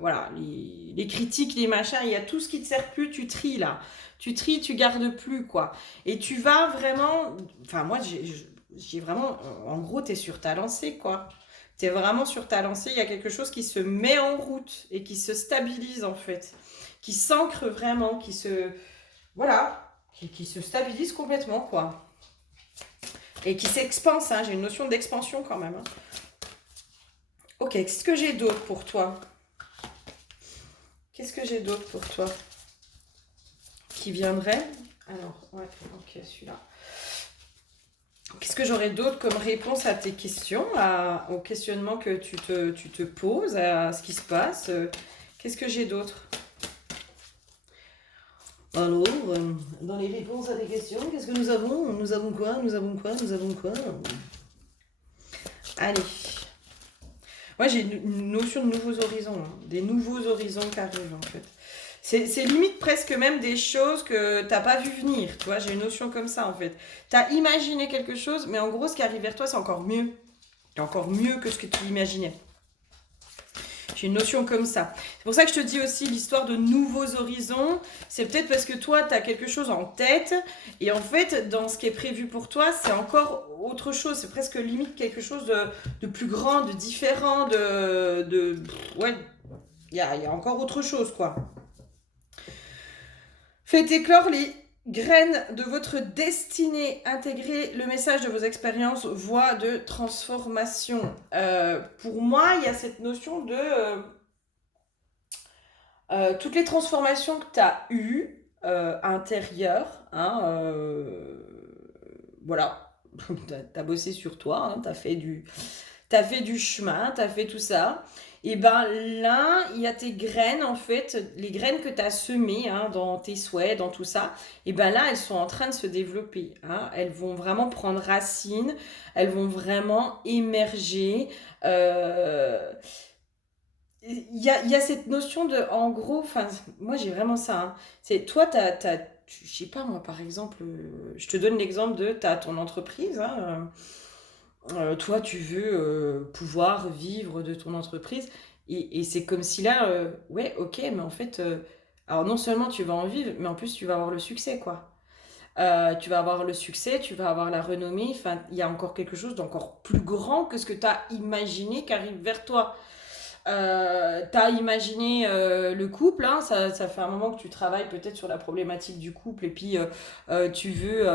Voilà, les critiques, les machins, il y a tout ce qui te sert plus, tu tries là. Tu tries, tu gardes plus quoi. Et tu vas vraiment, enfin moi j'ai vraiment, en gros t'es sur ta lancée quoi. T'es vraiment sur ta lancée, il y a quelque chose qui se met en route et qui se stabilise en fait, qui s'ancre vraiment, qui se stabilise complètement quoi. Et qui s'expanse, hein, j'ai une notion d'expansion quand même. Hein. Ok, qu'est-ce que j'ai d'autre pour toi ? Qu'est-ce que j'ai d'autre pour toi ? Qui viendrait ? Alors, ouais, ok, celui-là. Qu'est-ce que j'aurais d'autre comme réponse à tes questions, au questionnement que tu te poses, à ce qui se passe Qu'est-ce que j'ai d'autre ? Alors, dans les réponses à tes questions, qu'est-ce que nous avons ? Nous avons quoi ? Allez. Moi, j'ai une notion de nouveaux horizons, hein, des nouveaux horizons qui arrivent en fait. C'est limite presque même des choses que t'as pas vu venir, tu vois, j'ai une notion comme ça en fait. T'as imaginé quelque chose, mais en gros ce qui arrive vers toi c'est encore mieux. C'est encore mieux que ce que tu imaginais. J'ai une notion comme ça. C'est pour ça que je te dis aussi l'histoire de nouveaux horizons. C'est peut-être parce que toi, tu as quelque chose en tête. Et en fait, dans ce qui est prévu pour toi, c'est encore autre chose. C'est presque limite quelque chose de plus grand, de différent, ouais, il y a encore autre chose, quoi. Faites éclore les Graines de votre destinée, intégrer le message de vos expériences, voie de transformation. Pour moi, il y a cette notion de toutes les transformations que tu as eues intérieures, hein, voilà, tu as bossé sur toi, hein, tu as fait du chemin, tu as fait tout ça. Et ben là, il y a tes graines, en fait, les graines que tu as semées, hein, dans tes souhaits, dans tout ça. Et ben là, elles sont en train de se développer, hein. Elles vont vraiment prendre racine, elles vont vraiment émerger. Euh, il y a cette notion de, en gros, enfin, moi j'ai vraiment ça, hein. C'est toi, je sais pas moi, par exemple, je te donne l'exemple de, t'as ton entreprise, hein, toi, tu veux pouvoir vivre de ton entreprise. Et c'est comme si là, ouais, ok, mais en fait, alors non seulement tu vas en vivre, mais en plus tu vas avoir le succès, quoi. Tu vas avoir le succès, tu vas avoir la renommée. Enfin, il y a encore quelque chose d'encore plus grand que ce que tu as imaginé qui arrive vers toi. T'as imaginé le couple, hein, ça fait un moment que tu travailles peut-être sur la problématique du couple et puis tu veux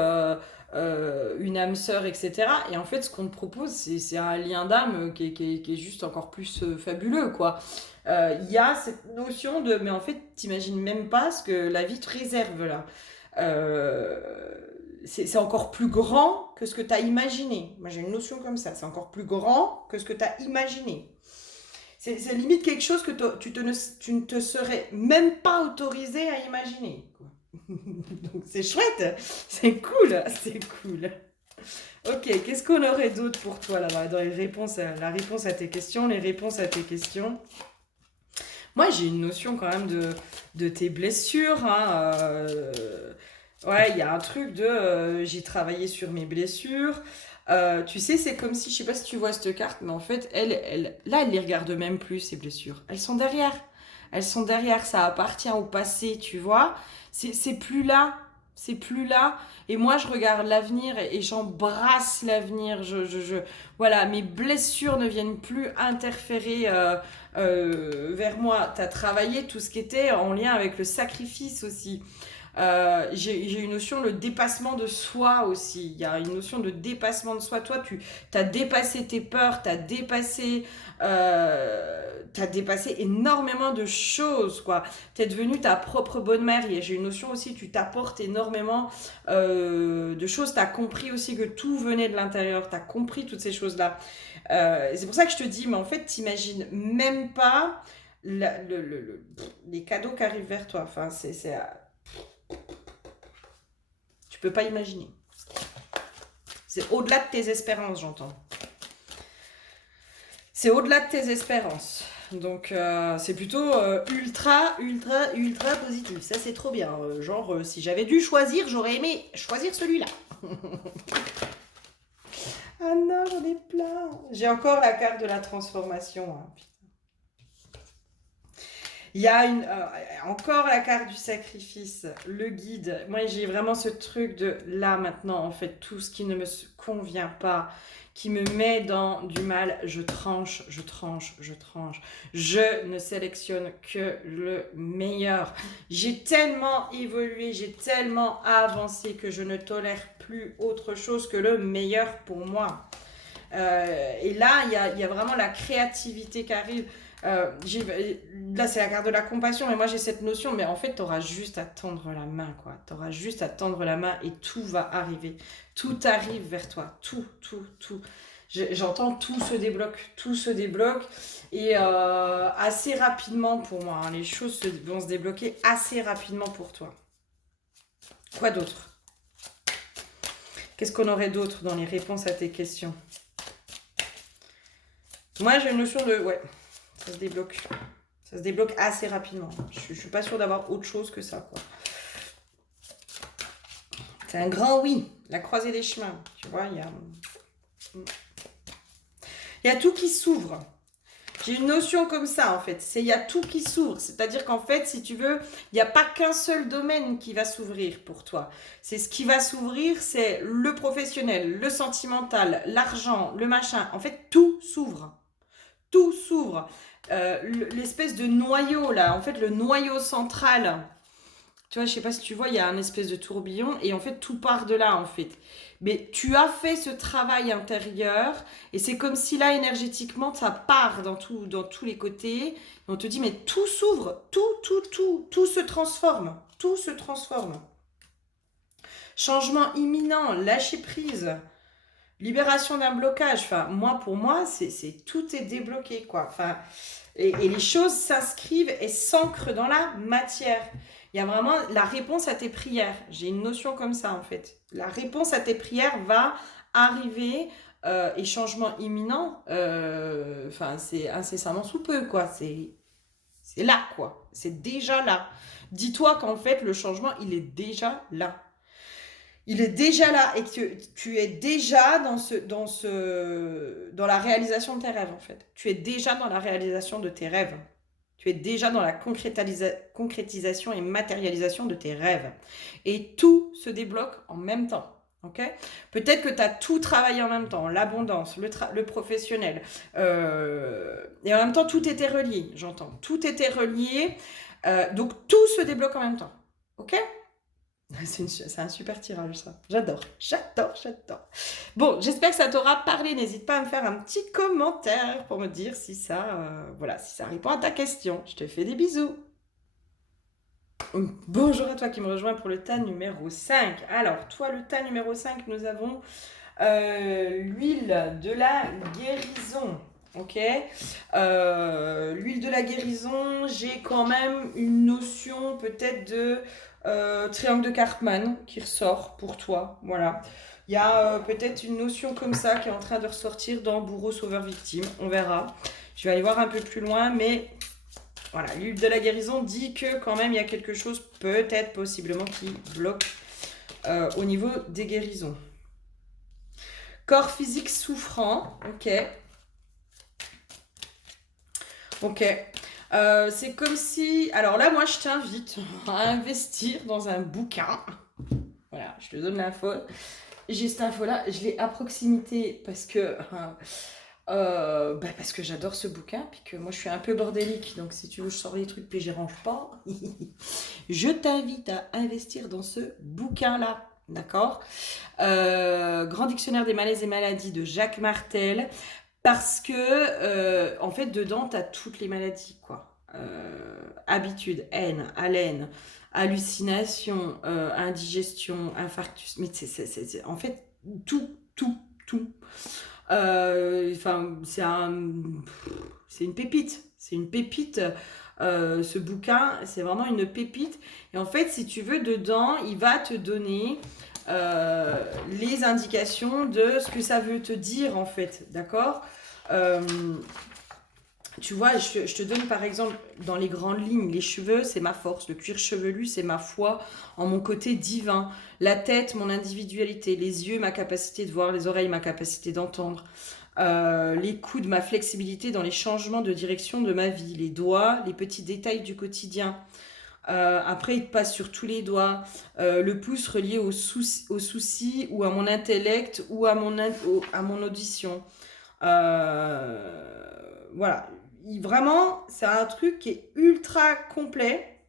une âme sœur, etc. Et en fait, ce qu'on te propose, c'est un lien d'âme qui est juste encore plus fabuleux, quoi. Il y a cette notion de, mais en fait, t'imagines même pas ce que la vie te réserve là. Euh, c'est encore plus grand que ce que tu as imaginé. Moi, j'ai une notion comme ça. C'est encore plus grand que ce que tu as imaginé. C'est limite quelque chose que tu ne te serais même pas autorisé à imaginer, quoi. Donc c'est chouette, c'est cool, c'est cool. Ok, qu'est-ce qu'on aurait d'autre pour toi là dans les réponses, la réponse à tes questions, les réponses à tes questions. Moi j'ai une notion quand même de tes blessures, hein, ouais, il y a un truc de j'ai travaillé sur mes blessures. Tu sais, c'est comme si, je sais pas si tu vois cette carte, mais en fait, là, elle les regarde même plus, ces blessures. Elles sont derrière. Elles sont derrière, ça appartient au passé, tu vois. C'est plus là. C'est plus là. Et moi, je regarde l'avenir et j'embrasse l'avenir. Voilà, mes blessures ne viennent plus interférer vers moi. Tu as travaillé tout ce qui était en lien avec le sacrifice aussi. J'ai une notion de dépassement de soi aussi. Il y a une notion de dépassement de soi. Toi, tu as dépassé tes peurs, t'as dépassé énormément de choses, quoi. Tu es devenue ta propre bonne mère. J'ai une notion aussi, tu t'apportes énormément de choses. Tu as compris aussi que tout venait de l'intérieur. Tu as compris toutes ces choses-là. C'est pour ça que je te dis, mais en fait, t'imagines même pas les cadeaux qui arrivent vers toi. Enfin, tu peux pas imaginer. C'est au-delà de tes espérances, j'entends. C'est au-delà de tes espérances. Donc c'est plutôt ultra, ultra, ultra positif. Ça c'est trop bien. Genre si j'avais dû choisir, j'aurais aimé choisir celui-là. Ah non, j'en ai plein. J'ai encore la carte de la transformation, hein. Il y a encore la carte du sacrifice, le guide. Moi, j'ai vraiment ce truc de là, maintenant, en fait, tout ce qui ne me convient pas, qui me met dans du mal, je tranche, je tranche, je tranche. Je ne sélectionne que le meilleur. J'ai tellement évolué, j'ai tellement avancé que je ne tolère plus autre chose que le meilleur pour moi. Et là, il y a vraiment la créativité qui arrive. Là, c'est la carte de la compassion, mais moi j'ai cette notion, mais en fait, tu auras juste à tendre la main, quoi. Tu auras juste à tendre la main et tout va arriver. Tout arrive vers toi. Tout, tout, tout. J'entends tout se débloque et assez rapidement pour moi, hein. Les choses vont se débloquer assez rapidement pour toi. Quoi d'autre? Qu'est-ce qu'on aurait d'autre dans les réponses à tes questions? Moi, j'ai une notion de... Ouais, ça se débloque. Ça se débloque assez rapidement. Je suis pas sûre d'avoir autre chose que ça, quoi. C'est un grand oui. La croisée des chemins. Tu vois, il y a tout qui s'ouvre. J'ai une notion comme ça, en fait. Il y a tout qui s'ouvre. C'est-à-dire qu'en fait, si tu veux, il n'y a pas qu'un seul domaine qui va s'ouvrir pour toi. C'est ce qui va s'ouvrir, c'est le professionnel, le sentimental, l'argent, le machin. En fait, tout s'ouvre. Tout s'ouvre. L'espèce de noyau, là, en fait, le noyau central Tu vois, je sais pas si tu vois, il y a un espèce de tourbillon et en fait, tout part de là, en fait. Mais tu as fait ce travail intérieur et c'est comme si là, énergétiquement, ça part dans tous les côtés. Et on te dit, mais tout s'ouvre, tout se transforme. Tout se transforme. Changement imminent, lâcher prise, libération d'un blocage. Enfin, pour moi, tout est débloqué, quoi. Enfin, et les choses s'inscrivent et s'ancrent dans la matière. Il y a vraiment la réponse à tes prières. J'ai une notion comme ça, en fait. La réponse à tes prières va arriver et changement imminent, enfin, c'est incessamment sous peu, quoi. C'est là, quoi. C'est déjà là. Dis-toi qu'en fait, le changement, il est déjà là. Il est déjà là et que tu es déjà dans la réalisation de tes rêves, en fait. Tu es déjà dans la réalisation de tes rêves. Tu es déjà dans la concrétisation et matérialisation de tes rêves. Et tout se débloque en même temps. Okay, peut-être que tu as tout travaillé en même temps, l'abondance, le professionnel. Et en même temps, tout était relié, j'entends. Tout était relié. Donc, tout se débloque en même temps. Ok. C'est un super tirage, ça. J'adore. Bon, j'espère que ça t'aura parlé. N'hésite pas à me faire un petit commentaire pour me dire si si ça répond à ta question. Je te fais des bisous. Bonjour à toi qui me rejoins pour le tas numéro 5. Alors, toi, le tas numéro 5, nous avons l'huile de la guérison. Ok, l'huile de la guérison, j'ai quand même une notion peut-être de triangle de Karpman qui ressort pour toi. Voilà, il y a peut-être une notion comme ça qui est en train de ressortir dans bourreau, sauveur, victime. On verra. Je vais aller voir un peu plus loin, mais voilà, l'huile de la guérison dit que quand même il y a quelque chose peut-être possiblement qui bloque au niveau des guérisons. Corps physique souffrant, ok. Ok. C'est comme si... Alors là, moi, je t'invite à investir dans un bouquin. Voilà, je te donne l'info. J'ai cette info-là, je l'ai à proximité parce que j'adore ce bouquin, puis que moi, je suis un peu bordélique. Donc, si tu veux, je sors les trucs, puis je les range pas. Je t'invite à investir dans ce bouquin-là. D'accord. Grand dictionnaire des malaises et maladies de Jacques Martel. Parce que, en fait, dedans, tu as toutes les maladies, quoi. Habitude, haine, haleine, hallucination, indigestion, infarctus. Mais en fait, tout. Enfin, c'est une pépite. C'est une pépite. Ce bouquin, c'est vraiment une pépite. Et en fait, si tu veux, dedans, il va te donner les indications de ce que ça veut te dire, en fait. D'accord. Tu vois, je te donne par exemple dans les grandes lignes, les cheveux, c'est ma force, le cuir chevelu, c'est ma foi en mon côté divin, la tête, mon individualité, les yeux, ma capacité de voir, les oreilles, ma capacité d'entendre, les coudes, ma flexibilité dans les changements de direction de ma vie, les doigts, les petits détails du quotidien. Après, il te passe sur tous les doigts, le pouce relié aux soucis ou à mon intellect ou à mon audition. Voilà. Vraiment, c'est un truc qui est ultra complet.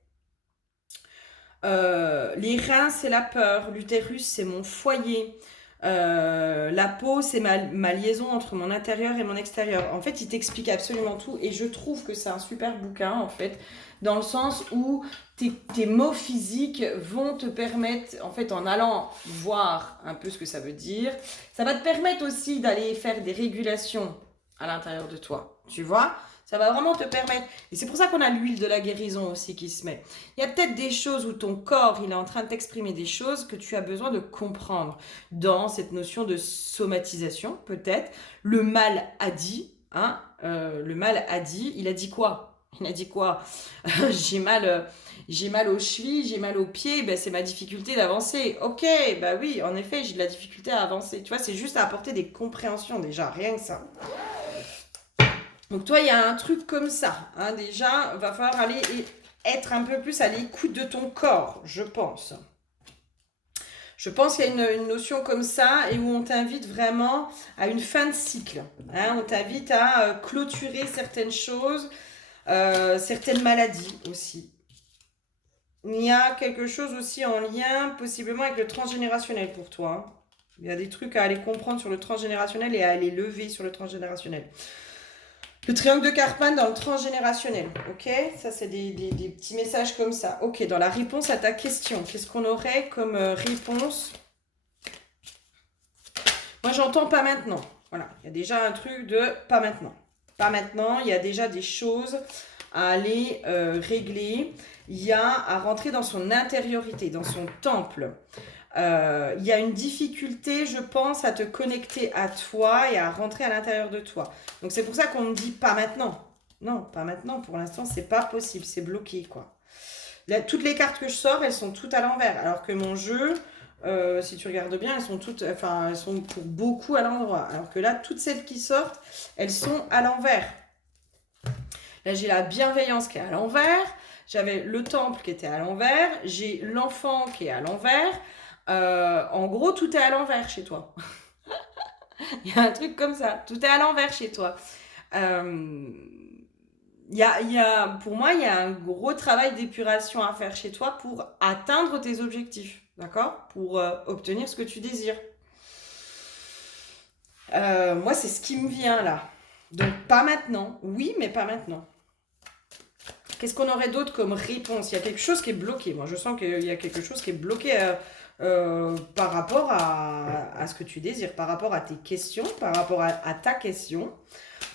Les reins, c'est la peur. L'utérus, c'est mon foyer. La peau, c'est ma liaison entre mon intérieur et mon extérieur. En fait, il t'explique absolument tout. Et je trouve que c'est un super bouquin, en fait, dans le sens où tes mots physiques vont te permettre, en fait, en allant voir un peu ce que ça veut dire, ça va te permettre aussi d'aller faire des régulations à l'intérieur de toi. Tu vois ? Ça va vraiment te permettre. Et c'est pour ça qu'on a l'huile de la guérison aussi qui se met. Il y a peut-être des choses où ton corps, il est en train de t'exprimer des choses que tu as besoin de comprendre. Dans cette notion de somatisation, peut-être. Le mal a dit, hein, le mal a dit, il a dit quoi ? Il a dit quoi ? J'ai mal aux chevilles, j'ai mal aux pieds, ben c'est ma difficulté d'avancer. Ok, bah oui, en effet, j'ai de la difficulté à avancer. Tu vois, c'est juste à apporter des compréhensions déjà, rien que ça. Donc toi, il y a un truc comme ça. Hein, déjà, va falloir aller être un peu plus à l'écoute de ton corps, je pense. Je pense qu'il y a une notion comme ça et où on t'invite vraiment à une fin de cycle. Hein, on t'invite à clôturer certaines choses, certaines maladies aussi. il y a quelque chose aussi en lien possiblement avec le transgénérationnel pour toi, hein. Il y a des trucs à aller comprendre sur le transgénérationnel et à aller lever sur le transgénérationnel. Le triangle de Karpman dans le transgénérationnel, ok? Ça, c'est des petits messages comme ça. Ok, dans la réponse à ta question, qu'est-ce qu'on aurait comme réponse? Moi, j'entends pas maintenant. Voilà, il y a déjà un truc de pas maintenant. Pas maintenant, il y a déjà des choses à aller régler. Il y a à rentrer dans son intériorité, dans son temple. Il y a une difficulté, je pense, à te connecter à toi et à rentrer à l'intérieur de toi. Donc c'est pour ça qu'on me dit pas maintenant. Non, pas maintenant. Pour l'instant, c'est pas possible. C'est bloqué, quoi. Là, toutes les cartes que je sors, elles sont toutes à l'envers. Alors que mon jeu, si tu regardes bien, elles sont toutes, enfin, elles sont pour beaucoup à l'endroit. Alors que là, toutes celles qui sortent, elles sont à l'envers. Là, j'ai la bienveillance qui est à l'envers. J'avais le temple qui était à l'envers. J'ai l'enfant qui est à l'envers. En gros, tout est à l'envers chez toi. Il y a un truc comme ça. Tout est à l'envers chez toi. Pour moi, il y a un gros travail d'épuration à faire chez toi pour atteindre tes objectifs. D'accord? Pour obtenir ce que tu désires. Moi, c'est ce qui me vient là. Donc, pas maintenant. Oui, mais pas maintenant. Qu'est-ce qu'on aurait d'autre comme réponse? Il y a quelque chose qui est bloqué. Moi, je sens qu'il y a quelque chose qui est bloqué par rapport à ce que tu désires, par rapport à tes questions, par rapport à ta question,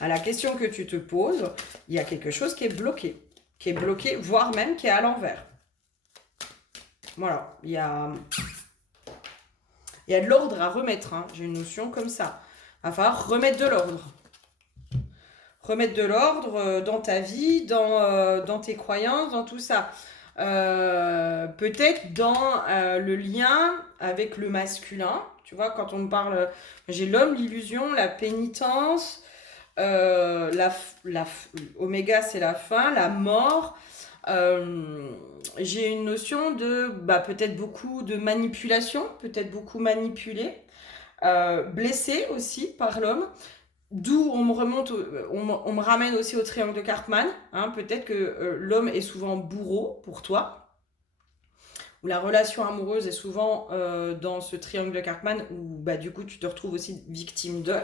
à la question que tu te poses. Il y a quelque chose qui est bloqué, voire même qui est à l'envers. Voilà, il y a de l'ordre à remettre, hein. J'ai une notion comme ça. Il va falloir remettre de l'ordre. Remettre de l'ordre dans ta vie, dans tes croyances, dans tout ça. Peut-être dans le lien avec le masculin. Tu vois, quand on me parle, j'ai l'homme, l'illusion, la pénitence, oméga c'est la fin, la mort. J'ai une notion de peut-être beaucoup de manipulation, peut-être beaucoup manipulé, blessé aussi par l'homme. D'où on me ramène aussi au triangle de Karpman, hein. Peut-être que l'homme est souvent bourreau pour toi, ou la relation amoureuse est souvent dans ce triangle de Karpman, où du coup tu te retrouves aussi victime de.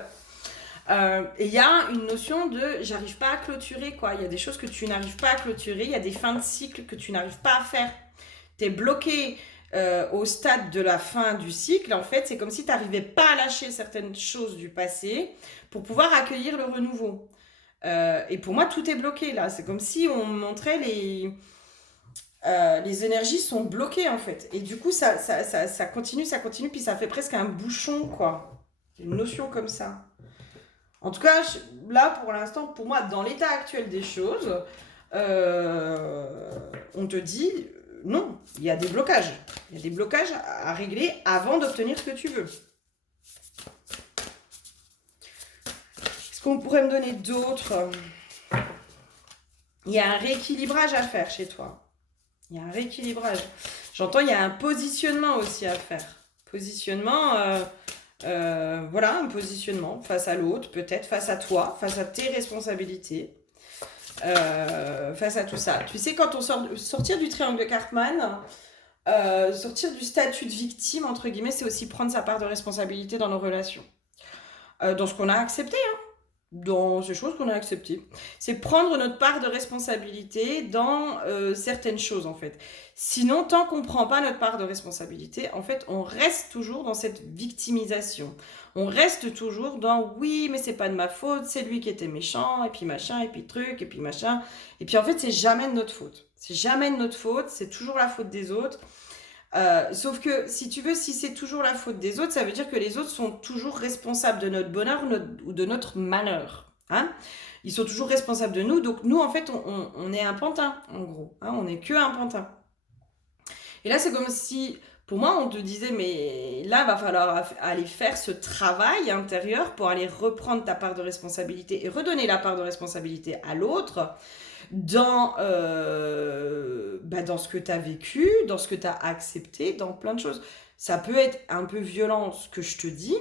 Et il y a une notion de j'arrive pas à clôturer, quoi. Il y a des choses que tu n'arrives pas à clôturer, il y a des fins de cycle que tu n'arrives pas à faire. Tu es bloqué au stade de la fin du cycle. En fait, c'est comme si tu n'arrivais pas à lâcher certaines choses du passé pour pouvoir accueillir le renouveau. Et pour moi, tout est bloqué là. C'est comme si on montrait les énergies sont bloquées en fait. Et du coup, ça continue, puis ça fait presque un bouchon, quoi. Une notion comme ça. En tout cas, là, pour l'instant, pour moi, dans l'état actuel des choses, on te dit non, il y a des blocages. Il y a des blocages à régler avant d'obtenir ce que tu veux. Qu'est-ce qu'on pourrait me donner d'autre? Il y a un rééquilibrage à faire chez toi. Il y a un rééquilibrage. J'entends, il y a un positionnement aussi à faire. Positionnement, voilà, un positionnement face à l'autre, peut-être face à toi, face à tes responsabilités. Face à tout ça. Tu sais, quand on sortir du triangle de Karpman, sortir du statut de victime, entre guillemets, c'est aussi prendre sa part de responsabilité dans nos relations. Dans ce qu'on a accepté, hein. Dans ces choses qu'on a acceptées. C'est prendre notre part de responsabilité dans certaines choses, en fait. Sinon, tant qu'on ne prend pas notre part de responsabilité, en fait, on reste toujours dans cette victimisation. On reste toujours dans « oui, mais c'est pas de ma faute, c'est lui qui était méchant, et puis machin, et puis truc, et puis machin. » Et puis en fait, c'est jamais de notre faute. C'est jamais de notre faute, c'est toujours la faute des autres. Sauf que, si tu veux, si c'est toujours la faute des autres, ça veut dire que les autres sont toujours responsables de notre bonheur ou de notre malheur. Hein, ils sont toujours responsables de nous. Donc nous, en fait, on est un pantin, en gros. Hein, on n'est que un pantin. Et là, c'est comme si, pour moi, on te disait, mais là, il va falloir aller faire ce travail intérieur pour aller reprendre ta part de responsabilité et redonner la part de responsabilité à l'autre dans ce que tu as vécu, dans ce que tu as accepté, dans plein de choses. Ça peut être un peu violent, ce que je te dis,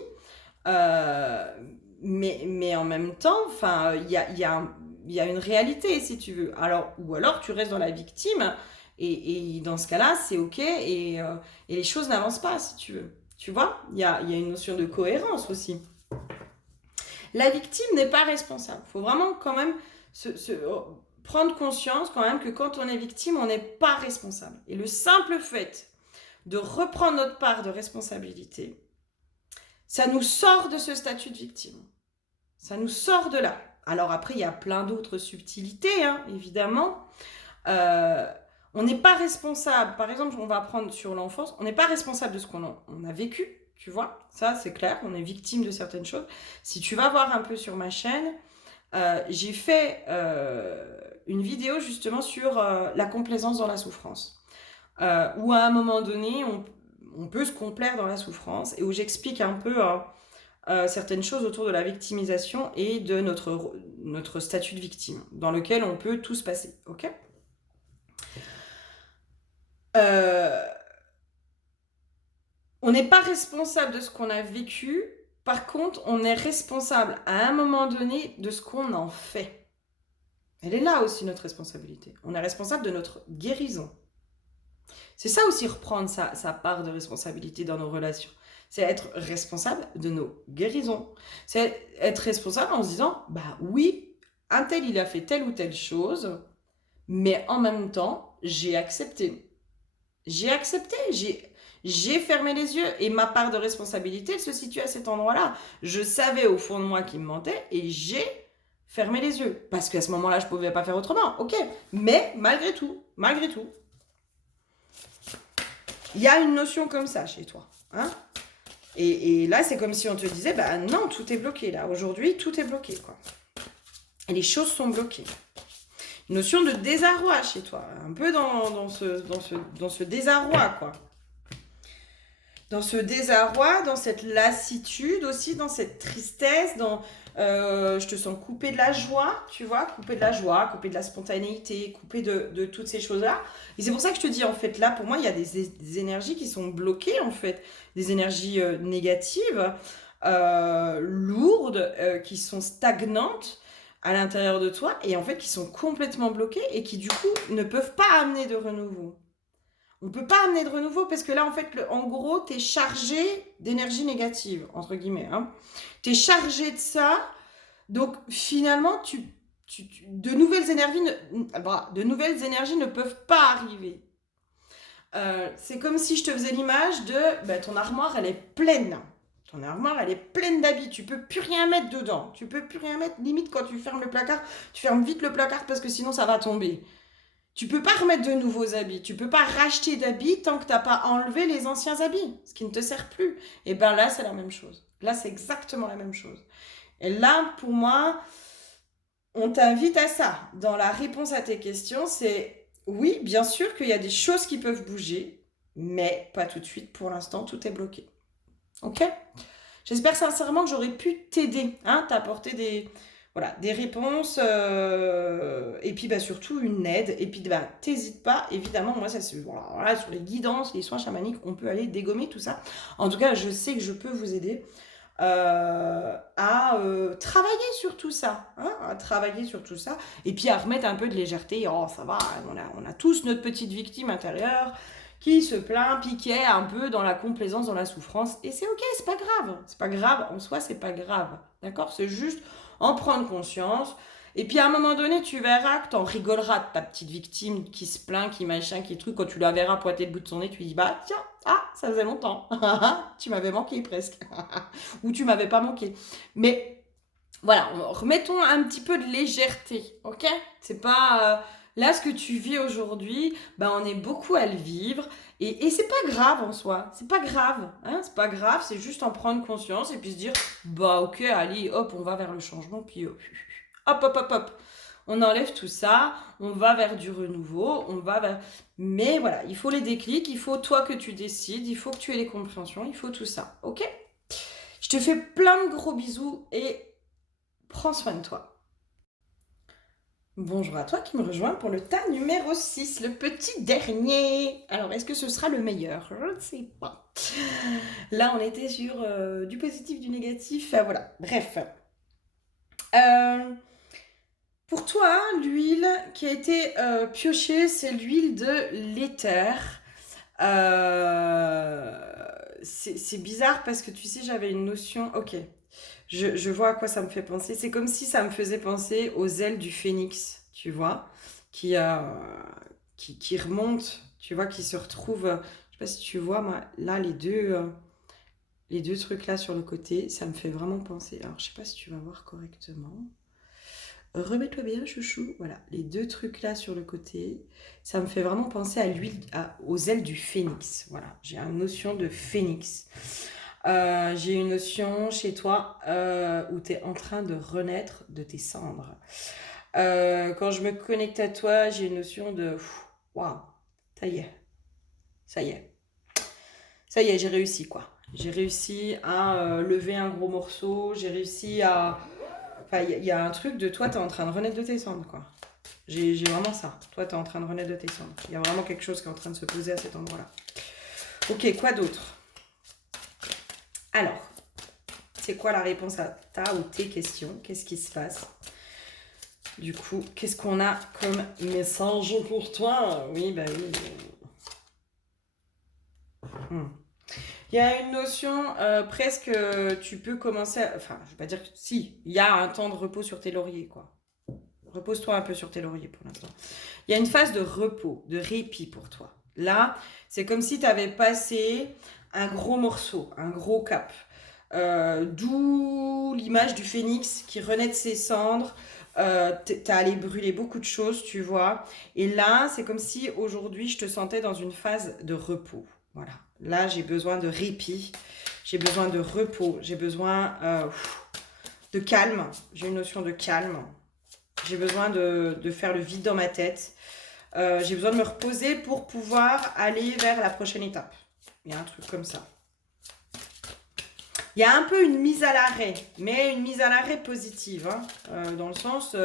mais en même temps, il y a une réalité, si tu veux. Ou alors, tu restes dans la victime, Et dans ce cas-là, c'est OK et les choses n'avancent pas, si tu veux. Tu vois, il y a une notion de cohérence aussi. La victime n'est pas responsable. Il faut vraiment quand même prendre conscience quand même que quand on est victime, on n'est pas responsable. Et le simple fait de reprendre notre part de responsabilité, ça nous sort de ce statut de victime. Ça nous sort de là. Alors après, il y a plein d'autres subtilités, hein, évidemment. On n'est pas responsable. Par exemple, on va prendre sur l'enfance, on n'est pas responsable de ce qu'on a vécu, tu vois. Ça, c'est clair, on est victime de certaines choses. Si tu vas voir un peu sur ma chaîne, j'ai fait une vidéo justement sur la complaisance dans la souffrance. Où à un moment donné, on peut se complaire dans la souffrance et où j'explique un peu certaines choses autour de la victimisation et de notre statut de victime, dans lequel on peut tous passer, ok ? On n'est pas responsable de ce qu'on a vécu, par contre, on est responsable à un moment donné de ce qu'on en fait. Elle est là aussi notre responsabilité. On est responsable de notre guérison. C'est ça aussi reprendre sa part de responsabilité dans nos relations. C'est être responsable de nos guérisons. C'est être responsable en se disant, bah oui, un tel il a fait telle ou telle chose, mais en même temps, j'ai accepté. J'ai accepté, j'ai fermé les yeux et ma part de responsabilité elle se situe à cet endroit-là. Je savais au fond de moi qu'il me mentait et j'ai fermé les yeux. Parce qu'à ce moment-là, je ne pouvais pas faire autrement, ok. Mais malgré tout, il y a une notion comme ça chez toi. Hein, et là, c'est comme si on te disait, bah non, tout est bloqué là. Aujourd'hui, tout est bloqué, quoi. Et les choses sont bloquées. Une notion de désarroi chez toi. Un peu dans ce désarroi, quoi. Dans ce désarroi, dans cette lassitude aussi, dans cette tristesse, je te sens coupé de la joie, tu vois, coupé de la joie, coupé de la spontanéité, coupé de toutes ces choses-là. Et c'est pour ça que je te dis, en fait, là, pour moi, il y a des énergies qui sont bloquées, en fait, des énergies négatives, lourdes, qui sont stagnantes à l'intérieur de toi, et en fait, qui sont complètement bloquées, et qui, du coup, ne peuvent pas amener de renouveau. On ne peut pas amener de renouveau parce que là, en fait, en gros, tu es chargé d'énergie négative, entre guillemets. Hein. Tu es chargé de ça. Donc, finalement, de nouvelles énergies ne peuvent pas arriver. C'est comme si je te faisais l'image de ton armoire, elle est pleine. Ton armoire, elle est pleine d'habits. Tu peux plus rien mettre dedans. Tu peux plus rien mettre. Limite, quand tu fermes le placard, tu fermes vite le placard parce que sinon, ça va tomber. Tu peux pas remettre de nouveaux habits, tu peux pas racheter d'habits tant que tu n'as pas enlevé les anciens habits, ce qui ne te sert plus. Et bien là, c'est la même chose. Là, c'est exactement la même chose. Et là, pour moi, on t'invite à ça. Dans la réponse à tes questions, c'est oui, bien sûr qu'il y a des choses qui peuvent bouger, mais pas tout de suite. Pour l'instant, tout est bloqué. Ok ? J'espère sincèrement que j'aurais pu t'aider, hein, t'apporter des réponses et puis surtout une aide. Et puis t'hésites pas, évidemment, moi ça c'est voilà, sur les guidances, les soins chamaniques, on peut aller dégommer tout ça. En tout cas, je sais que je peux vous aider à travailler sur tout ça, hein, et puis à remettre un peu de légèreté. Oh, ça va, on a tous notre petite victime intérieure qui se plaint, puis qui est un peu dans la complaisance, dans la souffrance, et c'est ok, c'est pas grave, en soi c'est pas grave, d'accord, c'est juste en prendre conscience, et puis à un moment donné tu verras que t'en rigoleras de ta petite victime qui se plaint, qui machin, qui truc, quand tu la verras pointer le bout de son nez, tu lui dis bah tiens, ça faisait longtemps, tu m'avais manqué presque, ou tu m'avais pas manqué, mais voilà, remettons un petit peu de légèreté, ok, c'est pas... Là, ce que tu vis aujourd'hui, on est beaucoup à le vivre et c'est pas grave en soi. C'est pas grave, hein, c'est pas grave, c'est juste en prendre conscience et puis se dire, ok, allez, hop, on va vers le changement, puis hop. On enlève tout ça, on va vers du renouveau, Mais voilà, il faut les déclics, il faut toi que tu décides, il faut que tu aies les compréhensions, il faut tout ça, ok ? Je te fais plein de gros bisous et prends soin de toi. Bonjour à toi qui me rejoins pour le tas numéro 6, le petit dernier. Alors, est-ce que ce sera le meilleur ? Je ne sais pas. Là, on était sur du positif, du négatif, voilà. Bref. Pour toi, l'huile qui a été piochée, c'est l'huile de l'éther. C'est bizarre parce que tu sais, j'avais une notion. Ok, je vois à quoi ça me fait penser. C'est comme si ça me faisait penser aux ailes du phénix, tu vois, qui, euh, qui remontent, tu vois, qui se retrouvent. Je sais pas si tu vois, moi, là, les deux trucs là sur le côté, ça me fait vraiment penser. Alors, je sais pas si tu vas voir correctement. Remets-toi bien, chouchou. Voilà, les deux trucs là sur le côté, ça me fait vraiment penser à l'huile, aux ailes du phénix. Voilà, j'ai une notion de phénix. J'ai une notion chez toi où tu es en train de renaître de tes cendres. Quand je me connecte à toi, j'ai une notion de waouh, ça y est, ça y est, ça y est, j'ai réussi quoi. J'ai réussi à lever un gros morceau, j'ai réussi à. Enfin, il y a un truc de toi, tu es en train de renaître de tes cendres quoi. J'ai vraiment ça. Toi, tu es en train de renaître de tes cendres. Il y a vraiment quelque chose qui est en train de se poser à cet endroit-là. Ok, quoi d'autre? Alors, c'est quoi la réponse à ta ou tes questions? Qu'est-ce qui se passe? Du coup, qu'est-ce qu'on a comme message pour toi? Oui, bah oui. Il y a une notion presque, tu peux commencer enfin, je vais pas dire que si, il y a un temps de repos sur tes lauriers, quoi. Repose-toi un peu sur tes lauriers pour l'instant. Il y a une phase de repos, de répit pour toi. Là, c'est comme si tu avais passé un gros morceau, un gros cap. D'où l'image du phénix qui renaît de ses cendres. T'as allé brûler beaucoup de choses, tu vois. Et là, c'est comme si aujourd'hui, je te sentais dans une phase de repos. Voilà. Là, j'ai besoin de répit. J'ai besoin de repos. J'ai besoin de calme. J'ai une notion de calme. J'ai besoin de faire le vide dans ma tête. J'ai besoin de me reposer pour pouvoir aller vers la prochaine étape. Il y a un truc comme ça. Il y a un peu une mise à l'arrêt, mais une mise à l'arrêt positive, hein, dans le sens,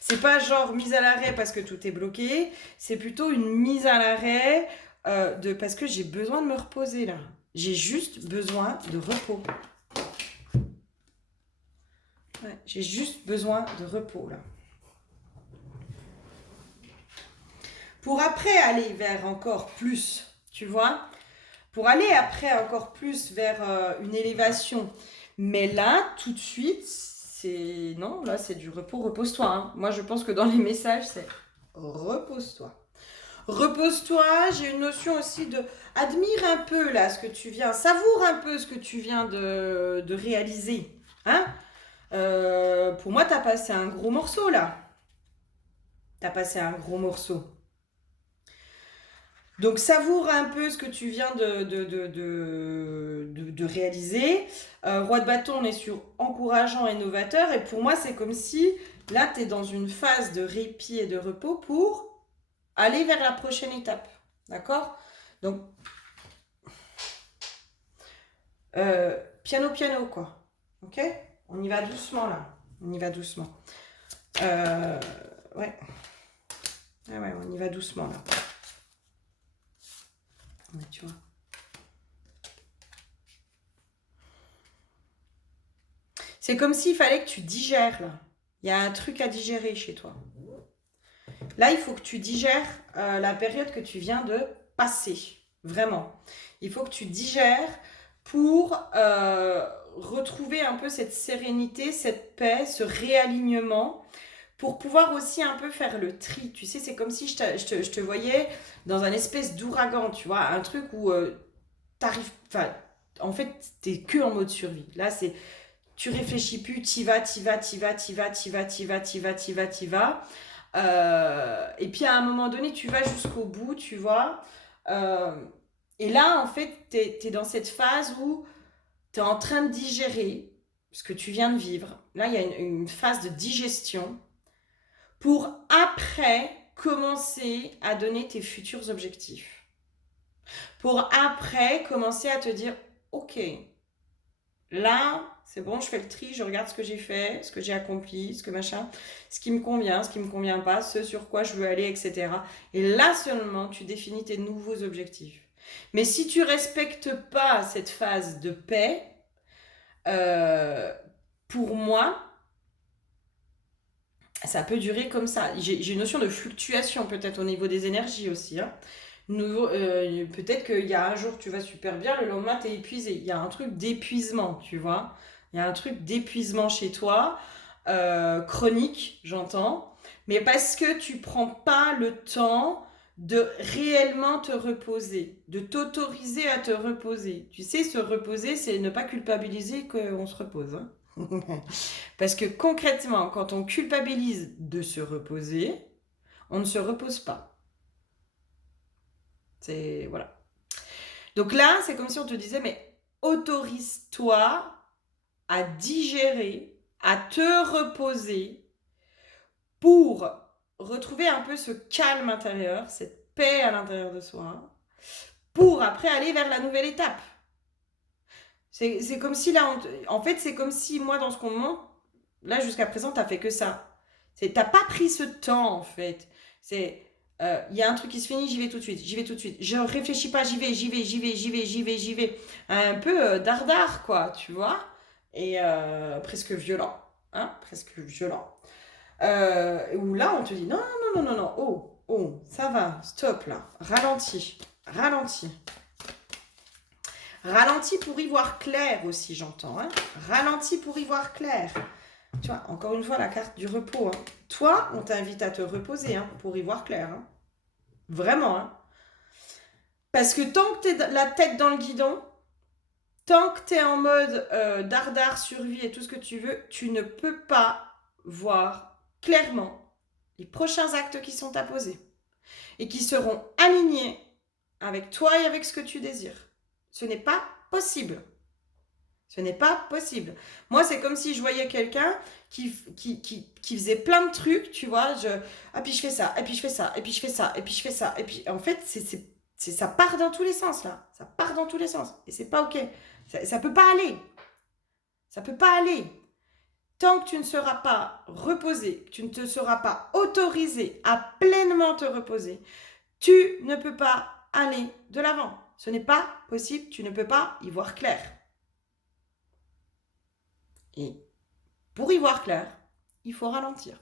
c'est pas genre mise à l'arrêt parce que tout est bloqué, c'est plutôt une mise à l'arrêt parce que j'ai besoin de me reposer là. J'ai juste besoin de repos. Ouais, j'ai juste besoin de repos là. Pour après aller vers encore plus, tu vois, pour aller après encore plus vers une élévation. Mais là, tout de suite, c'est... Non, là, c'est du repos, repose-toi. Hein. Moi, je pense que dans les messages, c'est repose-toi. Repose-toi, j'ai une notion aussi de... Admire un peu, là, ce que tu viens... Savoure un peu ce que tu viens de réaliser. Hein pour moi, t'as passé un gros morceau, là. T'as passé un gros morceau. Donc savoure un peu ce que tu viens de réaliser. Roi de bâton, on est sur encourageant et novateur. Et pour moi, c'est comme si là, tu es dans une phase de répit et de repos pour aller vers la prochaine étape. D'accord? Donc, piano, piano, quoi. Ok? On y va doucement, là. On y va doucement. Ouais. Ouais, on y va doucement, là. Ouais, tu vois. C'est comme s'il fallait que tu digères, là. Il y a un truc à digérer chez toi. Là, il faut que tu digères la période que tu viens de passer. Vraiment. Il faut que tu digères pour retrouver un peu cette sérénité, cette paix, ce réalignement, pour pouvoir aussi un peu faire le tri. Tu sais, c'est comme si je te voyais dans un espèce d'ouragan, tu vois, un truc où t'arrives... Enfin, en fait, t'es que en mode survie. Là, c'est... Tu réfléchis plus, t'y vas, t'y vas, t'y vas, t'y vas, t'y vas, t'y vas, t'y vas, t'y vas, t'y vas. Et puis à un moment donné, tu vas jusqu'au bout, tu vois. Euh, et là, en fait, t'es dans cette phase où t'es en train de digérer ce que tu viens de vivre. Là, il y a une phase de digestion pour après commencer à donner tes futurs objectifs. Pour après commencer à te dire, ok, là, c'est bon, je fais le tri, je regarde ce que j'ai fait, ce que j'ai accompli, ce que machin, ce qui me convient, ce qui me convient pas, ce sur quoi je veux aller, etc. Et là seulement, tu définis tes nouveaux objectifs. Mais si tu respectes pas cette phase de paix, euh, pour moi, Ça peut durer comme ça. J'ai une notion de fluctuation peut-être au niveau des énergies aussi. Hein. Peut-être qu'il y a un jour tu vas super bien, le lendemain tu es épuisé. Il y a un truc d'épuisement, tu vois. Il y a un truc d'épuisement chez toi, chronique, j'entends. Mais parce que tu prends pas le temps de réellement te reposer, de t'autoriser à te reposer. Tu sais, se reposer, c'est ne pas culpabiliser qu'on se repose. Hein. Parce que concrètement, quand on culpabilise de se reposer, on ne se repose pas. C'est voilà. Donc là, c'est comme si on te disait, mais autorise-toi à digérer, à te reposer pour retrouver un peu ce calme intérieur, cette paix à l'intérieur de soi, pour après aller vers la nouvelle étape. C'est comme si là, en fait, c'est comme si moi, dans ce qu'on me montre, là, jusqu'à présent, t'as fait que ça. T'as pas pris ce temps, en fait. Il y a un truc qui se finit, j'y vais tout de suite, j'y vais tout de suite. Je réfléchis pas, j'y vais, j'y vais, j'y vais, j'y vais, j'y vais, j'y vais. Un peu dardard, quoi, tu vois. Et presque violent, hein, presque violent. Où là, on te dit, non, non, non, non, non, oh, oh, ça va, stop, là, ralentis, ralentis. Ralentis pour y voir clair aussi, j'entends. Hein. Ralentis pour y voir clair. Tu vois, encore une fois, la carte du repos. Hein. Toi, on t'invite à te reposer hein, pour y voir clair. Hein. Vraiment. Hein. Parce que tant que tu es la tête dans le guidon, tant que tu es en mode dardard, survie et tout ce que tu veux, tu ne peux pas voir clairement les prochains actes qui sont à poser et qui seront alignés avec toi et avec ce que tu désires. Ce n'est pas possible. Ce n'est pas possible. Moi, c'est comme si je voyais quelqu'un qui faisait plein de trucs, tu vois. Ah, puis je fais ça, et puis je fais ça, et puis je fais ça, et puis je fais ça. Et puis, en fait, ça part dans tous les sens, là. Ça part dans tous les sens. Et c'est pas OK. Ça peut pas aller. Ça peut pas aller. Tant que tu ne seras pas reposé, que tu ne te seras pas autorisé à pleinement te reposer, tu ne peux pas aller de l'avant. Ce n'est pas possible, tu ne peux pas y voir clair. Et pour y voir clair, il faut ralentir.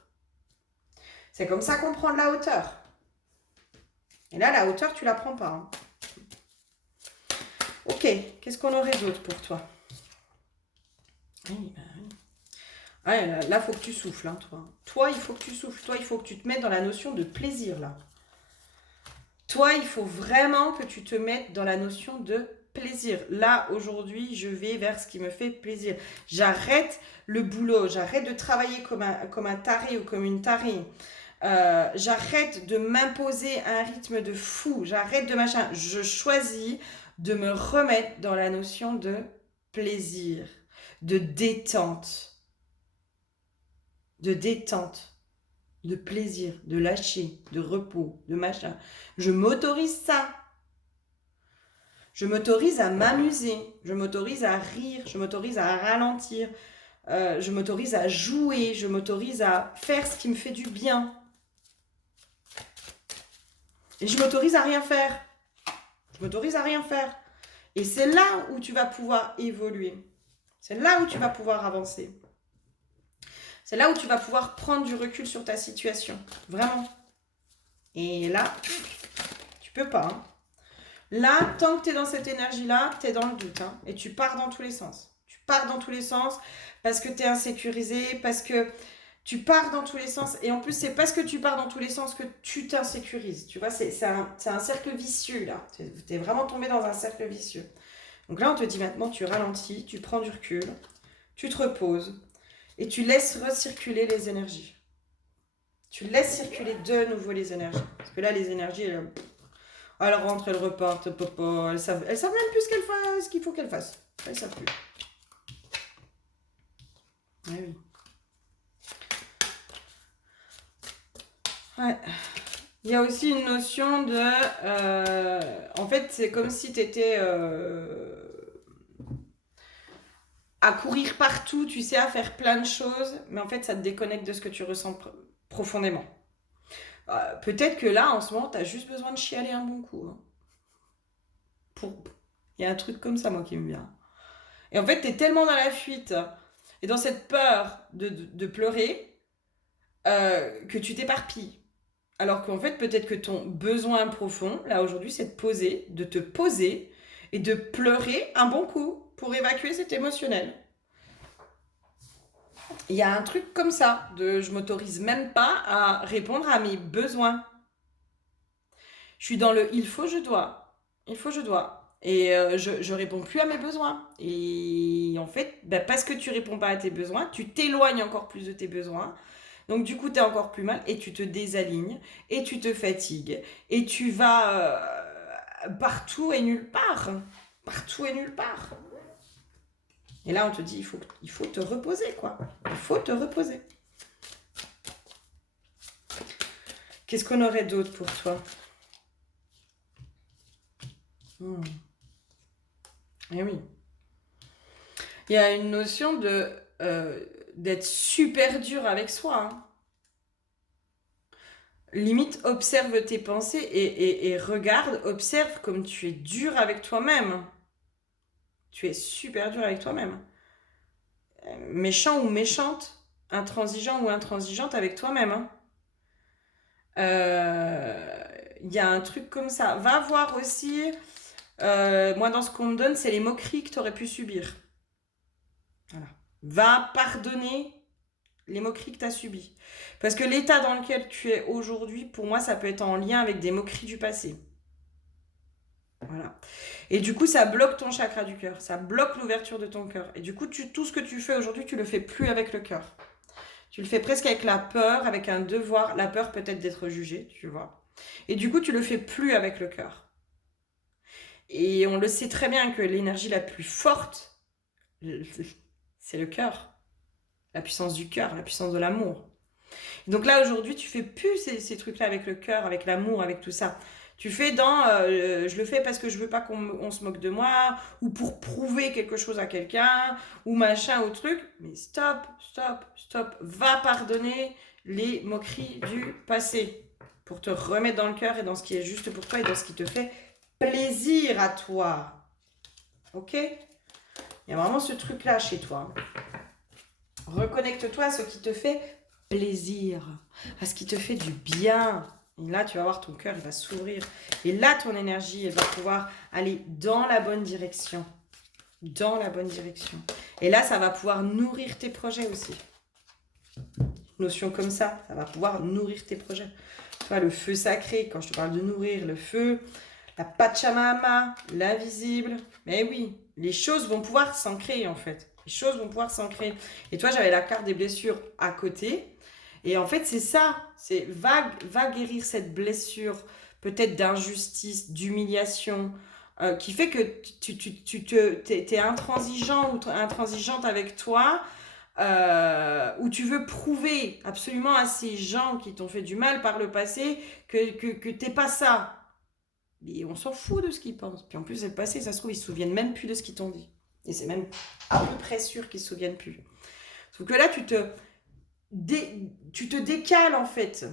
C'est comme ça qu'on prend de la hauteur. Et là, la hauteur, tu la prends pas. Hein. Ok, qu'est-ce qu'on aurait d'autre pour toi? Oui, ben oui. Ouais, là, il faut que tu souffles, hein, toi. Toi, il faut que tu souffles. Toi, il faut que tu te mettes dans la notion de plaisir, là. Toi, il faut vraiment que tu te mettes dans la notion de plaisir. Là, aujourd'hui, je vais vers ce qui me fait plaisir. J'arrête le boulot, j'arrête de travailler comme un taré ou comme une tarée. J'arrête de m'imposer un rythme de fou. J'arrête de machin. Je choisis de me remettre dans la notion de plaisir, de détente. De détente. De plaisir, de lâcher, de repos, de machin. Je m'autorise ça. Je m'autorise à m'amuser. Je m'autorise à rire. Je m'autorise à ralentir. Je m'autorise à jouer. Je m'autorise à faire ce qui me fait du bien. Et je m'autorise à rien faire. Je m'autorise à rien faire. Et c'est là où tu vas pouvoir évoluer. C'est là où tu vas pouvoir avancer. C'est là où tu vas pouvoir prendre du recul sur ta situation. Vraiment. Et là, tu peux pas. Hein. Là, tant que tu es dans cette énergie-là, tu es dans le doute. Hein, et tu pars dans tous les sens. Tu pars dans tous les sens parce que tu es insécurisé, parce que tu pars dans tous les sens. Et en plus, c'est parce que tu pars dans tous les sens que tu t'insécurises. Tu vois, c'est un cercle vicieux, là. Tu es vraiment tombé dans un cercle vicieux. Donc là, on te dit maintenant, tu ralentis, tu prends du recul, tu te reposes et tu laisses recirculer les énergies. Tu laisses circuler de nouveau les énergies. Parce que là, les énergies, elles rentrent, elles repartent, elles savent même plus ce qu'il faut qu'elles fassent. Elles ne savent plus. Ah oui. Ouais. Il y a aussi une notion de... en fait, c'est comme si tu étais à courir partout, tu sais, à faire plein de choses, mais en fait, ça te déconnecte de ce que tu ressens profondément. Peut-être que là, en ce moment, tu as juste besoin de chialer un bon coup. Hein. Il y a un truc comme ça, moi, qui me vient. Et en fait, tu es tellement dans la fuite et dans cette peur de pleurer que tu t'éparpilles. Alors qu'en fait, peut-être que ton besoin profond, là aujourd'hui, c'est de te poser et de pleurer un bon coup pour évacuer cet émotionnel. Il y a un truc comme ça, je m'autorise même pas à répondre à mes besoins. Je suis dans le il faut, je dois. Il faut, je dois. Et je réponds plus à mes besoins. Et en fait, parce que tu réponds pas à tes besoins, tu t'éloignes encore plus de tes besoins. Donc du coup, tu es encore plus mal et tu te désalignes et tu te fatigues et tu vas partout et nulle part. Partout et nulle part. Et là, on te dit, il faut te reposer, quoi. Il faut te reposer. Qu'est-ce qu'on aurait d'autre pour toi? Eh oui. Il y a une notion d'être super dur avec soi. Hein. Limite, observe tes pensées et regarde, observe comme tu es dur avec toi-même. Tu es super dur avec toi-même. Méchant ou méchante, intransigeant ou intransigeante avec toi-même. Hein. Il y a un truc comme ça. Va voir aussi, moi dans ce qu'on me donne, c'est les moqueries que tu aurais pu subir. Voilà. Va pardonner les moqueries que tu as subies. Parce que l'état dans lequel tu es aujourd'hui, pour moi, ça peut être en lien avec des moqueries du passé. Voilà. Et du coup, ça bloque ton chakra du cœur. Ça bloque l'ouverture de ton cœur. Et du coup, tout ce que tu fais aujourd'hui, tu le fais plus avec le cœur. Tu le fais presque avec la peur, avec un devoir. La peur peut-être d'être jugé, tu vois. Et du coup, tu le fais plus avec le cœur. Et on le sait très bien que l'énergie la plus forte, c'est le cœur. La puissance du cœur, la puissance de l'amour. Donc là, aujourd'hui, tu fais plus ces trucs-là avec le cœur, avec l'amour, avec tout ça. Tu fais je le fais parce que je veux pas qu'on se moque de moi, ou pour prouver quelque chose à quelqu'un, ou machin, ou truc. Mais stop, stop, stop. Va pardonner les moqueries du passé pour te remettre dans le cœur et dans ce qui est juste pour toi et dans ce qui te fait plaisir à toi. Ok? Il y a vraiment ce truc-là chez toi. Reconnecte-toi à ce qui te fait plaisir, à ce qui te fait du bien. Et là, tu vas voir ton cœur, il va s'ouvrir. Et là, ton énergie, elle va pouvoir aller dans la bonne direction. Dans la bonne direction. Et là, ça va pouvoir nourrir tes projets aussi. Notion comme ça va pouvoir nourrir tes projets. Tu vois, le feu sacré, quand je te parle de nourrir, le feu, la Pachamama, l'invisible. Mais oui, les choses vont pouvoir s'ancrer en fait. Les choses vont pouvoir s'ancrer. Et toi, j'avais la carte des blessures à côté. Et en fait, c'est ça. C'est va guérir cette blessure, peut-être d'injustice, d'humiliation, qui fait que t'es intransigeant ou intransigeante avec toi, où tu veux prouver absolument à ces gens qui t'ont fait du mal par le passé que t'es pas ça. Mais on s'en fout de ce qu'ils pensent. Puis en plus, c'est le passé, ça se trouve, ils se souviennent même plus de ce qu'ils t'ont dit. Et c'est même à peu près sûr qu'ils se souviennent plus. Sauf que là, tu te décales en fait.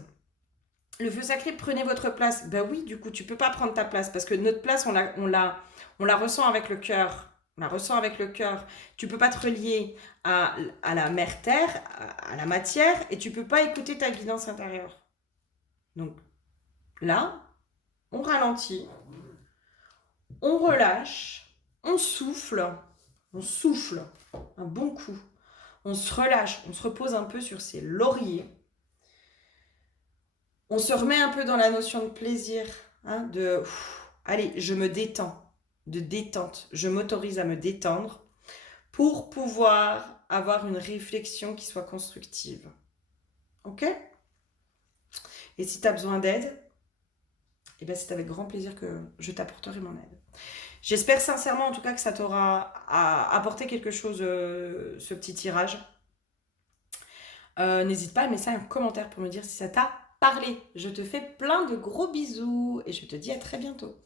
Le feu sacré, prenez votre place. Ben oui, du coup, tu peux pas prendre ta place parce que notre place, on la ressent avec le cœur. On la ressent avec le cœur. Tu peux pas te relier à la mère terre, à la matière, et tu peux pas écouter ta guidance intérieure. Donc là, on ralentit, on relâche, on souffle un bon coup. On se relâche, on se repose un peu sur ses lauriers. On se remet un peu dans la notion de plaisir, hein, allez, je me détends, de détente. Je m'autorise à me détendre pour pouvoir avoir une réflexion qui soit constructive. Ok? Et si tu as besoin d'aide, eh ben, c'est avec grand plaisir que je t'apporterai mon aide. J'espère sincèrement en tout cas que ça t'aura apporté quelque chose, ce petit tirage. N'hésite pas à me laisser un commentaire pour me dire si ça t'a parlé. Je te fais plein de gros bisous et je te dis à très bientôt.